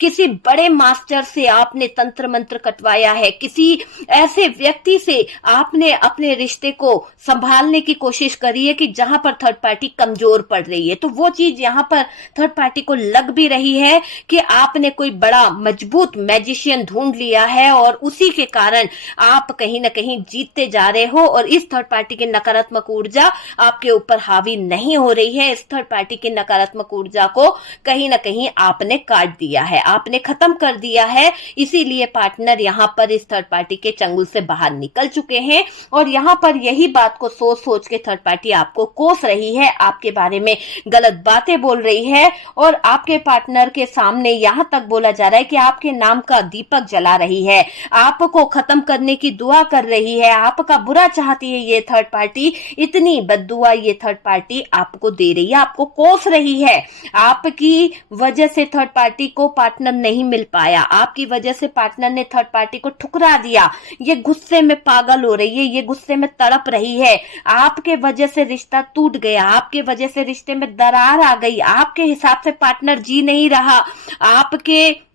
किसी बड़े मास्टर से आपने तंत्र मंत्र कटवाया है, किसी ऐसे व्यक्ति से आपने अपने रिश्ते को संभालने की कोशिश करी है कि जहां पर थर्ड पार्टी कमजोर पड़ रही है। तो वो चीज यहां पर थर्ड पार्टी को लग भी रही है कि आपने कोई बड़ा मजबूत मैजिशियन ढूंढ लिया है और उसी के कारण आप कहीं ना कहीं जीतते जा रहे हो, और इस थर्ड पार्टी की नकारात्मक ऊर्जा आपके ऊपर हावी नहीं हो रही है। इस थर्ड पार्टी की नकारात्मक ऊर्जा को कहीं ना कहीं आपने काट दिया है, आपने खत्म कर दिया है। इसीलिए पार्टनर यहां पर इस थर्ड पार्टी के चंगुल से बाहर निकल चुके हैं, और यहां पर यही बात को सोच सोच के थर्ड पार्टी आपको कोस रही है, आपके बारे में गलत बातें बोल रही है, और आपके पार्टनर के सामने यहां तक बोला जा रहा है कि आपके नाम का दीपक जला रही है, आपको खत्म करने की दुआ कर रही है, आपका बुरा चाहती है ये थर्ड पार्टी। इतनी बद्दुआ ये थर्ड पार्टी आपको दे रही है, आपको कोस रही है। आपकी वजह से थर्ड पार्टी को पार्टनर नहीं मिल पाया, आपकी वजह से पार्टनर ने थर्ड पार्टी को ठुकरा दिया। ये गुस्से में पागल हो रही है, ये गुस्से में तड़प रही है। आपके वजह से रिश्ता टूट गया, आपके वजह से रिश्ते में दरार आ गई, आपके हिसाब से पार्टनर जी नहीं रहा, आपके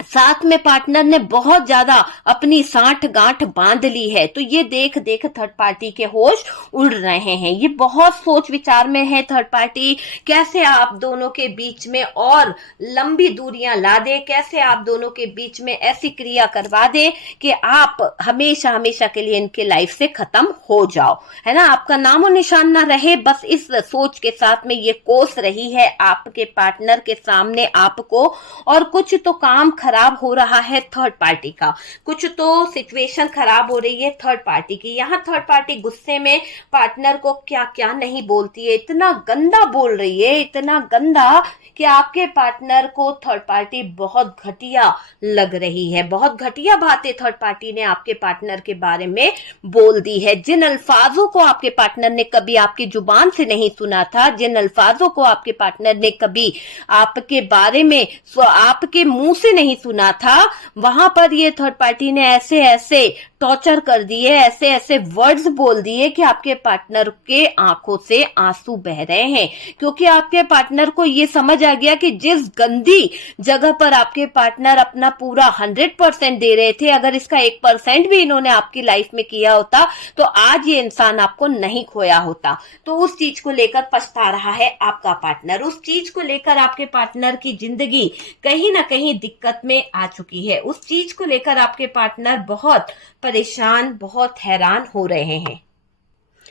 साथ में पार्टनर ने बहुत ज्यादा अपनी साठ गांठ बांध ली है। तो ये देख देख थर्ड पार्टी के होश उड़ रहे हैं, ये बहुत सोच विचार में है थर्ड पार्टी, कैसे आप दोनों के बीच में और लंबी दूरियां ला दे, कैसे आप दोनों के बीच में ऐसी क्रिया करवा दे कि आप हमेशा हमेशा के लिए इनके लाइफ से खत्म हो जाओ, है ना, आपका नामो निशान ना रहे। बस इस सोच के साथ में ये कोस रही है आपके पार्टनर के सामने आपको, और कुछ तो काम खराब हो रहा है थर्ड पार्टी का, कुछ तो सिचुएशन खराब हो रही है थर्ड पार्टी की। यहां थर्ड पार्टी गुस्से में पार्टनर को क्या क्या नहीं बोलती है, इतना गंदा बोल रही है, इतना गंदा कि आपके पार्टनर को थर्ड पार्टी बहुत घटिया लग रही है। बहुत घटिया बातें थर्ड पार्टी ने आपके पार्टनर के बारे में बोल दी है। जिन अल्फाजों को आपके पार्टनर ने कभी आपकी जुबान से नहीं सुना था, जिन अल्फाजों को आपके पार्टनर ने कभी आपके बारे में आपके मुंह से नहीं सुना था, वहां पर ये थर्ड पार्टी ने ऐसे ऐसे टॉर्चर कर दिए, ऐसे ऐसे वर्ड्स बोल दिए कि आपके पार्टनर के आंखों से आंसू बह रहे हैं, क्योंकि आपके पार्टनर को ये समझ आ गया कि जिस गंदी जगह पर आपके पार्टनर अपना पूरा 100% दे रहे थे, अगर इसका 1% भी इन्होंने आपकी लाइफ में किया होता तो आज ये इंसान आपको नहीं खोया होता। तो उस चीज को लेकर पछता रहा है आपका पार्टनर, उस चीज को लेकर आपके पार्टनर की जिंदगी कहीं ना कहीं दिक्कत में आ चुकी है, उस चीज को लेकर आपके पार्टनर बहुत परेशान, बहुत हैरान हो रहे हैं।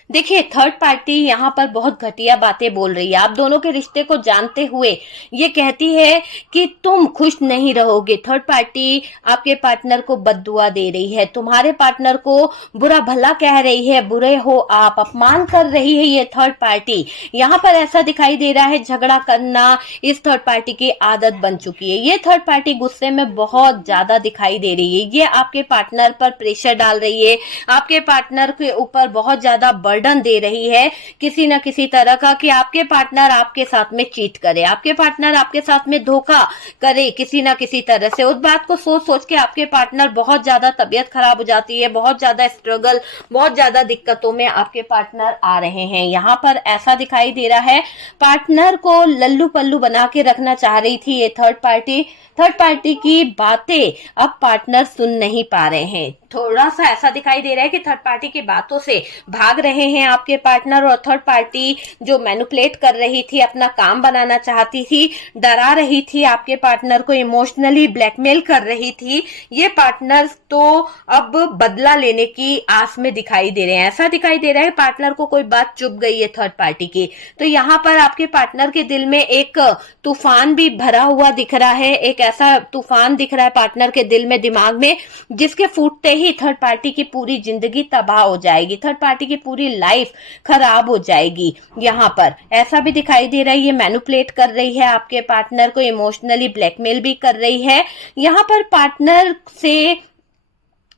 देखिए थर्ड पार्टी यहाँ पर बहुत घटिया बातें बोल रही है, आप दोनों के रिश्ते को जानते हुए ये कहती है कि तुम खुश नहीं रहोगे। थर्ड पार्टी आपके पार्टनर को बद्दुआ दे रही है, तुम्हारे पार्टनर को बुरा भला कह रही है, बुरे हो आप, अपमान कर रही है ये थर्ड पार्टी। यहाँ पर ऐसा दिखाई दे रहा है झगड़ा करना इस थर्ड पार्टी की आदत बन चुकी है। ये थर्ड पार्टी गुस्से में बहुत ज्यादा दिखाई दे रही है, ये आपके पार्टनर पर प्रेशर डाल रही है, आपके पार्टनर के ऊपर बहुत ज्यादा बर्डन दे रही है किसी ना किसी तरह का, कि आपके पार्टनर आपके साथ में चीट करे, आपके पार्टनर आपके साथ में धोखा करे किसी ना किसी तरह से। उस बात को सोच सोच के आपके पार्टनर बहुत ज्यादा तबीयत खराब हो जाती है, बहुत ज्यादा स्ट्रगल, बहुत ज्यादा दिक्कतों में आपके पार्टनर आ रहे हैं। यहाँ पर ऐसा दिखाई दे रहा है पार्टनर को लल्लू पल्लू बना के रखना चाह रही थी ये थर्ड पार्टी। थर्ड पार्टी की बातें अब पार्टनर सुन नहीं पा रहे हैं। थोड़ा सा ऐसा दिखाई दे रहा है कि थर्ड पार्टी की बातों से भाग रहे हैं आपके पार्टनर, और थर्ड पार्टी जो मैनिपुलेट कर रही थी, अपना काम बनाना चाहती थी, डरा रही थी आपके पार्टनर को, इमोशनली ब्लैकमेल कर रही थी, ये पार्टनर तो अब बदला लेने की आस में दिखाई दे रहे हैं। ऐसा दिखाई दे रहा है पार्टनर को कोई बात चुभ गई है थर्ड पार्टी की। तो यहाँ पर आपके पार्टनर के दिल में एक तूफान भी भरा हुआ दिख रहा है, एक ऐसा तूफान दिख रहा है पार्टनर के दिल में, दिमाग में, जिसके फूटते ही थर्ड पार्टी की पूरी जिंदगी तबाह हो जाएगी, थर्ड पार्टी की पूरी लाइफ खराब हो जाएगी। यहाँ पर ऐसा भी दिखाई दे रहा है ये मैनिपुलेट कर रही है आपके पार्टनर को, इमोशनली ब्लैकमेल भी कर रही है। यहाँ पर पार्टनर से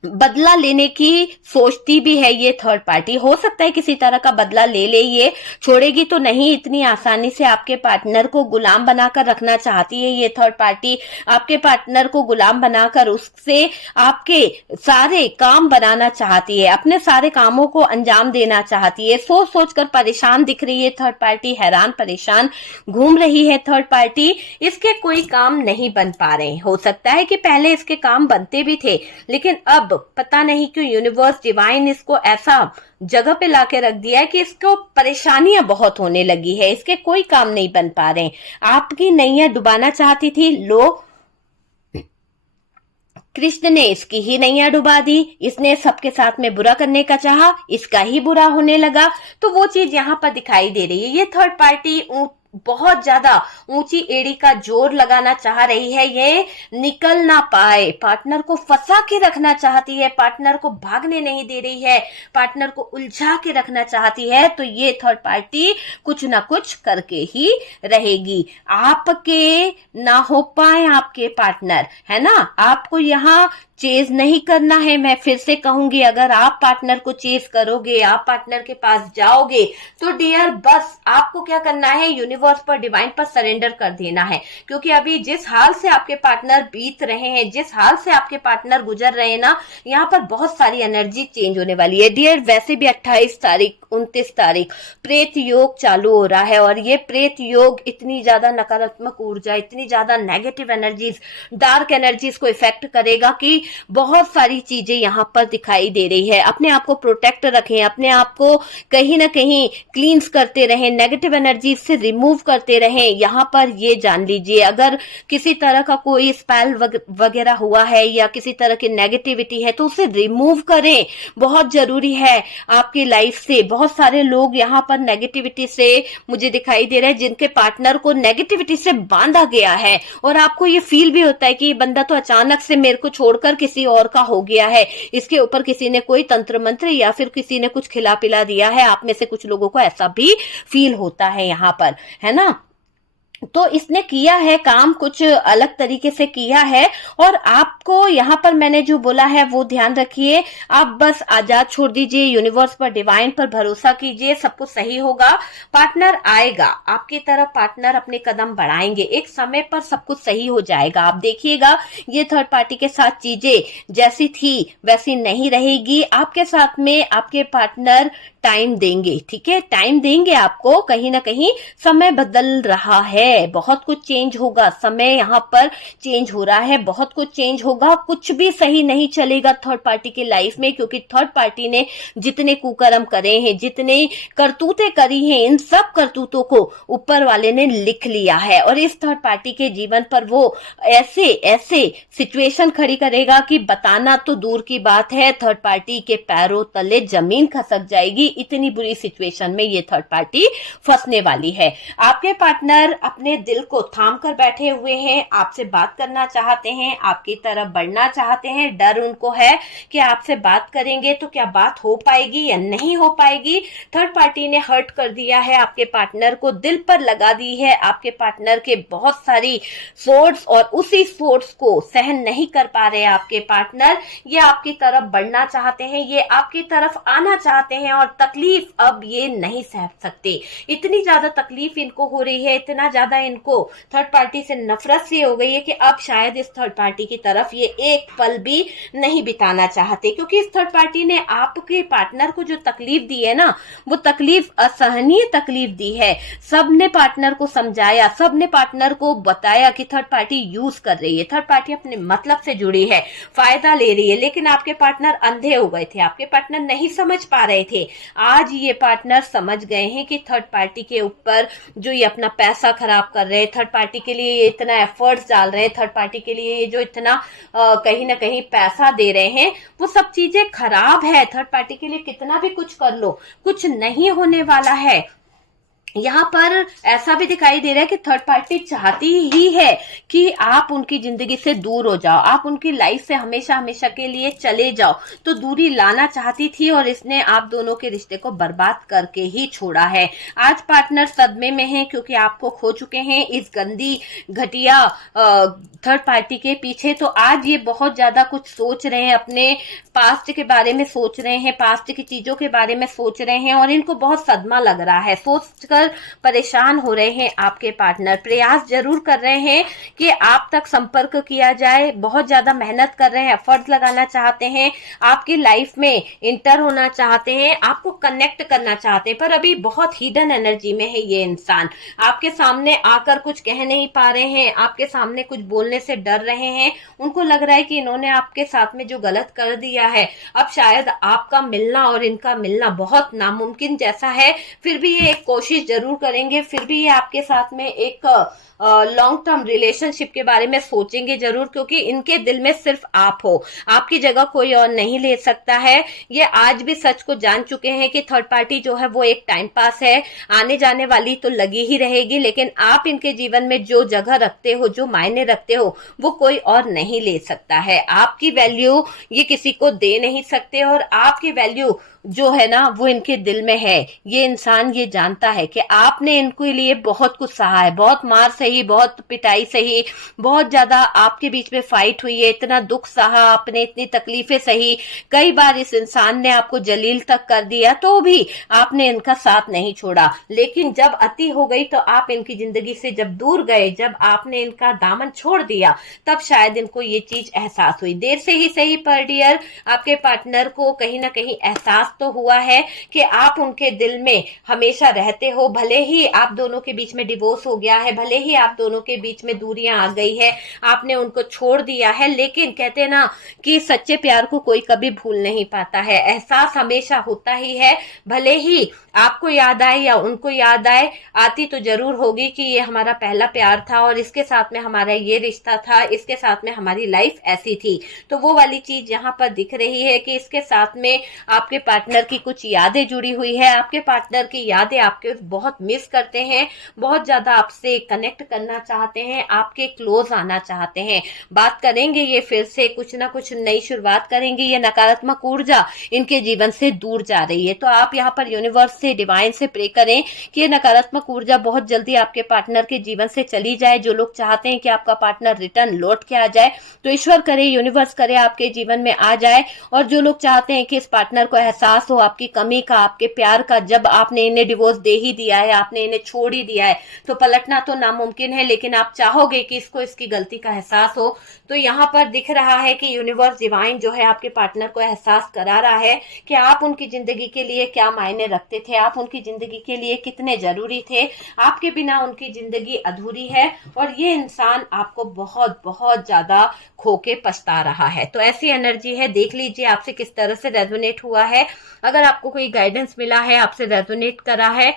बदला लेने की सोचती भी है ये थर्ड पार्टी। हो सकता है किसी तरह का बदला ले ले, ये छोड़ेगी तो नहीं इतनी आसानी से। आपके पार्टनर को गुलाम बनाकर रखना चाहती है ये थर्ड पार्टी, आपके पार्टनर को गुलाम बनाकर उससे आपके सारे काम बनाना चाहती है, अपने सारे कामों को अंजाम देना चाहती है। सोच सोच कर परेशान दिख रही है थर्ड पार्टी, हैरान परेशान घूम रही है थर्ड पार्टी। इसके कोई काम नहीं बन पा रहे। हो सकता है कि पहले इसके काम बनते भी थे, लेकिन अब पता नहीं क्यों यूनिवर्स डिवाइन इसको ऐसा जगह पे लाके रख दिया है कि इसको परेशानियां बहुत होने लगी है, इसके कोई काम नहीं बन पा रहे। आपकी नैया डुबाना चाहती थी, लो कृष्ण ने इसकी ही नैया डुबा दी। इसने सबके साथ में बुरा करने का चाहा, इसका ही बुरा होने लगा। तो वो चीज यहाँ पर दिखाई दे रही है। ये थर्ड पार्टी बहुत ज्यादा ऊंची एड़ी का जोर लगाना चाह रही है, ये निकल ना पाए, पार्टनर को फंसा के रखना चाहती है, पार्टनर को भागने नहीं दे रही है, पार्टनर को उलझा के रखना चाहती है। तो ये थर्ड पार्टी कुछ ना कुछ करके ही रहेगी। आपके ना हो पाए आपके पार्टनर, है ना, आपको यहाँ चेज नहीं करना है। मैं फिर से कहूंगी, अगर आप पार्टनर को चेज करोगे, आप पार्टनर के पास जाओगे, तो डियर बस आपको क्या करना है, यूनिवर्स पर, डिवाइन पर सरेंडर कर देना है। क्योंकि अभी जिस हाल से आपके पार्टनर बीत रहे हैं, जिस हाल से आपके पार्टनर गुजर रहे हैं ना, यहाँ पर बहुत सारी एनर्जी चेंज होने वाली है डियर। वैसे भी 28 तारीख 29 तारीख प्रेत योग चालू हो रहा है, और ये प्रेत योग इतनी ज्यादा नकारात्मक ऊर्जा, इतनी ज्यादा नेगेटिव एनर्जीज, डार्क एनर्जीज को इफेक्ट करेगा कि बहुत सारी चीजें यहाँ पर दिखाई दे रही है। अपने आप को प्रोटेक्ट रखें, अपने आप को कहीं ना कहीं क्लींस करते रहें, नेगेटिव एनर्जी से रिमूव करते रहें। यहाँ पर ये जान लीजिए, अगर किसी तरह का कोई स्पेल वगैरह हुआ है या किसी तरह की नेगेटिविटी है तो उसे रिमूव करें, बहुत जरूरी है आपकी लाइफ से। बहुत सारे लोग यहाँ पर नेगेटिविटी से मुझे दिखाई दे रहे हैं जिनके पार्टनर को नेगेटिविटी से बांधा गया है, और आपको ये फील भी होता है कि ये बंदा तो अचानक से मेरे को छोड़कर किसी और का हो गया है, इसके ऊपर किसी ने कोई तंत्र मंत्र या फिर किसी ने कुछ खिला पिला दिया है। आप में से कुछ लोगों को ऐसा भी फील होता है यहाँ पर, है ना। तो इसने किया है काम, कुछ अलग तरीके से किया है, और आपको यहाँ पर मैंने जो बोला है वो ध्यान रखिए। आप बस आजाद छोड़ दीजिए, यूनिवर्स पर, डिवाइन पर भरोसा कीजिए, सब कुछ सही होगा। पार्टनर आएगा आपकी तरफ, पार्टनर अपने कदम बढ़ाएंगे, एक समय पर सब कुछ सही हो जाएगा। आप देखिएगा ये थर्ड पार्टी के साथ चीजें जैसी थी वैसी नहीं रहेगी। आपके साथ में आपके पार्टनर टाइम देंगे, ठीक है, टाइम देंगे आपको। कहीं ना कहीं समय बदल रहा है, बहुत कुछ चेंज होगा, समय यहाँ पर चेंज हो रहा है, बहुत कुछ चेंज होगा। कुछ भी सही नहीं चलेगा थर्ड पार्टी की लाइफ में, क्योंकि थर्ड पार्टी ने जितने कुकर्म करे हैं, जितने करतूतें करी हैं, इन सब करतूतों को ऊपर वाले ने लिख लिया है, और इस थर्ड पार्टी के जीवन पर वो ऐसे ऐसे सिचुएशन खड़ी करेगा कि बताना तो दूर की बात है, थर्ड पार्टी के पैरों तले जमीन खसक जाएगी। इतनी बुरी सिचुएशन में ये थर्ड पार्टी फंसने वाली है। आपके पार्टनर अपने दिल को थाम कर बैठे हुए हैं, आपसे बात करना चाहते हैं, आपकी तरफ बढ़ना चाहते हैं। डर उनको है कि आपसे बात करेंगे तो क्या बात हो पाएगी या नहीं हो पाएगी। थर्ड पार्टी ने हर्ट कर दिया है आपके पार्टनर को, दिल पर लगा दी है आपके पार्टनर के बहुत सारी सोर्स, और उसी सोर्स को सहन नहीं कर पा रहे आपके पार्टनर। ये आपकी तरफ बढ़ना चाहते हैं, ये आपकी तरफ आना चाहते हैं, और तकलीफ अब ये नहीं सह सकते। इतनी ज्यादा तकलीफ इनको हो रही है, इतना ज्यादा ज्यादा इनको थर्ड पार्टी से नफरत सी हो गई है कि अब शायद इस थर्ड पार्टी की तरफ ये एक पल भी नहीं बिताना चाहते, क्योंकि इस थर्ड पार्टी ने आपके पार्टनर को जो तकलीफ दी है ना, वो तकलीफ असहनीय तकलीफ दी है। सबने पार्टनर को समझाया, सबने पार्टनर को बताया कि थर्ड पार्टी यूज कर रही है, थर्ड पार्टी अपने मतलब से जुड़ी है, फायदा ले रही है, लेकिन आपके पार्टनर अंधे हो गए थे, आपके पार्टनर नहीं समझ पा रहे थे। आज ये पार्टनर समझ गए हैं कि थर्ड पार्टी के ऊपर जो ये अपना पैसा खराब कर रहे हैं, थर्ड पार्टी के लिए ये इतना एफर्ट्स डाल रहे हैं, थर्ड पार्टी के लिए ये जो इतना कहीं ना कहीं पैसा दे रहे हैं, वो सब चीजें खराब है। थर्ड पार्टी के लिए कितना भी कुछ कर लो, कुछ नहीं होने वाला है। यहाँ पर ऐसा भी दिखाई दे रहा है कि थर्ड पार्टी चाहती ही है कि आप उनकी जिंदगी से दूर हो जाओ, आप उनकी लाइफ से हमेशा हमेशा के लिए चले जाओ। तो दूरी लाना चाहती थी और इसने आप दोनों के रिश्ते को बर्बाद करके ही छोड़ा है। आज पार्टनर सदमे में है क्योंकि आपको खो चुके हैं इस गंदी घटिया थर्ड पार्टी के पीछे। तो आज ये बहुत ज्यादा कुछ सोच रहे हैं, अपने पास्ट के बारे में सोच रहे हैं, पास्ट की चीजों के बारे में सोच रहे हैं और इनको बहुत सदमा लग रहा है। सोचकर परेशान हो रहे हैं आपके पार्टनर, प्रयास जरूर कर रहे हैं कि आप तक संपर्क किया जाए, बहुत ज्यादा मेहनत कर रहे हैं, एफर्ट्स लगाना चाहते हैं, आपकी लाइफ में इंटर होना चाहते हैं, आपको कनेक्ट करना चाहते हैं, पर अभी बहुत हिडन एनर्जी में है ये इंसान। आपके सामने आकर कुछ कह नहीं पा रहे हैं, आपके सामने कुछ बोलने से डर रहे हैं। उनको लग रहा है कि इन्होंने आपके साथ में जो गलत कर दिया है, अब शायद आपका मिलना और इनका मिलना बहुत नामुमकिन जैसा है। फिर भी ये एक कोशिश जरूर करेंगे, फिर भी ये आपके साथ में एक लॉन्ग टर्म रिलेशनशिप के बारे में सोचेंगे जरूर, क्योंकि इनके दिल में सिर्फ आप हो, आपकी जगह कोई और नहीं ले सकता है। ये आज भी सच को जान चुके हैं कि थर्ड पार्टी जो है वो एक टाइम पास है, आने जाने वाली तो लगी ही रहेगी, लेकिन आप इनके जीवन में जो जगह रखते हो, जो मायने रखते हो, वो कोई और नहीं ले सकता है। आपकी वैल्यू ये किसी को दे नहीं सकते और आपकी वैल्यू जो है ना वो इनके दिल में है। ये इंसान ये जानता है कि आपने इनके लिए बहुत कुछ सहा है, बहुत मार सही, बहुत पिटाई सही, बहुत ज्यादा आपके बीच में फाइट हुई है, इतना दुख सहा आपने, इतनी तकलीफें सही, कई बार इस इंसान ने आपको जलील तक कर दिया, तो भी आपने इनका साथ नहीं छोड़ा। लेकिन जब अति हो गई तो आप इनकी जिंदगी से जब दूर गए, जब आपने इनका दामन छोड़ दिया, तब शायद इनको ये चीज एहसास हुई। देर से ही सही पर डियर, आपके पार्टनर को कहीं ना कहीं एहसास तो हुआ है कि आप उनके दिल में हमेशा रहते हो। भले ही आप दोनों के बीच में डिवोर्स हो गया है, भले ही आप दोनों के बीच में दूरियां आ गई है, आपने उनको छोड़ दिया है, लेकिन कहते हैं ना कि सच्चे प्यार को कोई कभी भूल नहीं पाता है। एहसास हमेशा होता ही है, भले ही आपको याद आए या उनको याद आए, आती तो जरूर होगी कि ये हमारा पहला प्यार था और इसके साथ में हमारा ये रिश्ता था, इसके साथ में हमारी लाइफ ऐसी थी। तो वो वाली चीज यहाँ पर दिख रही है कि इसके साथ में आपके पार्टनर की कुछ यादें जुड़ी हुई है, आपके पार्टनर की यादें आपके बहुत मिस करते हैं, बहुत ज्यादा आपसे कनेक्ट करना चाहते हैं, आपके क्लोज आना चाहते हैं। बात करेंगे ये फिर से कुछ ना कुछ नई शुरुआत करेंगे, ये नकारात्मक ऊर्जा इनके जीवन से दूर जा रही है। तो आप यहाँ पर यूनिवर्स से, डिवाइन से प्रे करें कि ये नकारात्मक ऊर्जा बहुत जल्दी आपके पार्टनर के जीवन से चली जाए। जो लोग चाहते हैं कि आपका पार्टनर रिटर्न लौट के आ जाए, तो ईश्वर करे, यूनिवर्स करे, आपके जीवन में आ जाए। और जो लोग चाहते हैं कि इस पार्टनर को एहसास हो आपकी कमी का, आपके प्यार का, जब आपने इन्हें डिवोर्स दे ही दिया है, आपने इन्हें छोड़ ही दिया है, तो पलटना तो नामुमकिन है, लेकिन आप चाहोगे कि इसको इसकी गलती का एहसास हो। तो यहाँ पर दिख रहा है कि यूनिवर्स, डिवाइन जो है आपके पार्टनर को एहसास करा रहा है कि आप उनकी जिंदगी के लिए क्या मायने रखते थे, आप उनकी जिंदगी के लिए कितने जरूरी थे, आपके बिना उनकी जिंदगी अधूरी है और ये इंसान आपको बहुत बहुत ज्यादा खो के पछता रहा है। तो ऐसी एनर्जी है, देख लीजिए आपसे किस तरह से रेजोनेट हुआ है। अगर आपको कोई गाइडेंस मिला है, आपसे रेजोनेट करा है,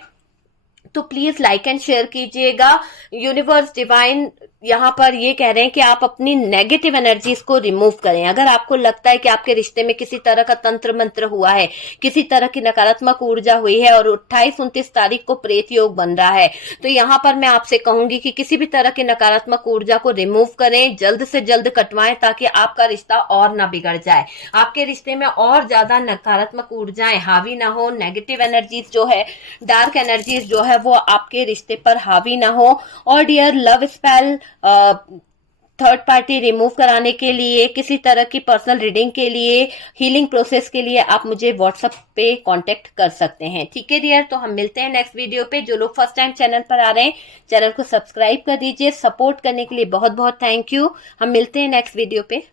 तो प्लीज लाइक एंड शेयर कीजिएगा। यूनिवर्स, डिवाइन यहाँ पर ये कह रहे हैं कि आप अपनी नेगेटिव एनर्जीज को रिमूव करें। अगर आपको लगता है कि आपके रिश्ते में किसी तरह का तंत्र मंत्र हुआ है, किसी तरह की नकारात्मक ऊर्जा हुई है और 28-29 तारीख को प्रेत योग बन रहा है, तो यहाँ पर मैं आपसे कहूंगी कि किसी भी तरह की नकारात्मक ऊर्जा को रिमूव करें, जल्द से जल्द कटवाएं, ताकि आपका रिश्ता और ना बिगड़ जाए, आपके रिश्ते में और ज्यादा नकारात्मक ऊर्जाएं हावी ना हो, नेगेटिव एनर्जीज जो है, डार्क एनर्जीज जो है वो आपके रिश्ते पर हावी ना हो। और dear love spell third party remove कराने के लिए, किसी तरह की पर्सनल रीडिंग के लिए, हीलिंग प्रोसेस के लिए आप मुझे व्हाट्सएप पे कांटेक्ट कर सकते हैं। ठीक है डियर, तो हम मिलते हैं नेक्स्ट वीडियो पे। जो लोग फर्स्ट टाइम चैनल पर आ रहे हैं, चैनल को सब्सक्राइब कर दीजिए। सपोर्ट करने के लिए बहुत बहुत थैंक यू। हम मिलते हैं नेक्स्ट वीडियो पे।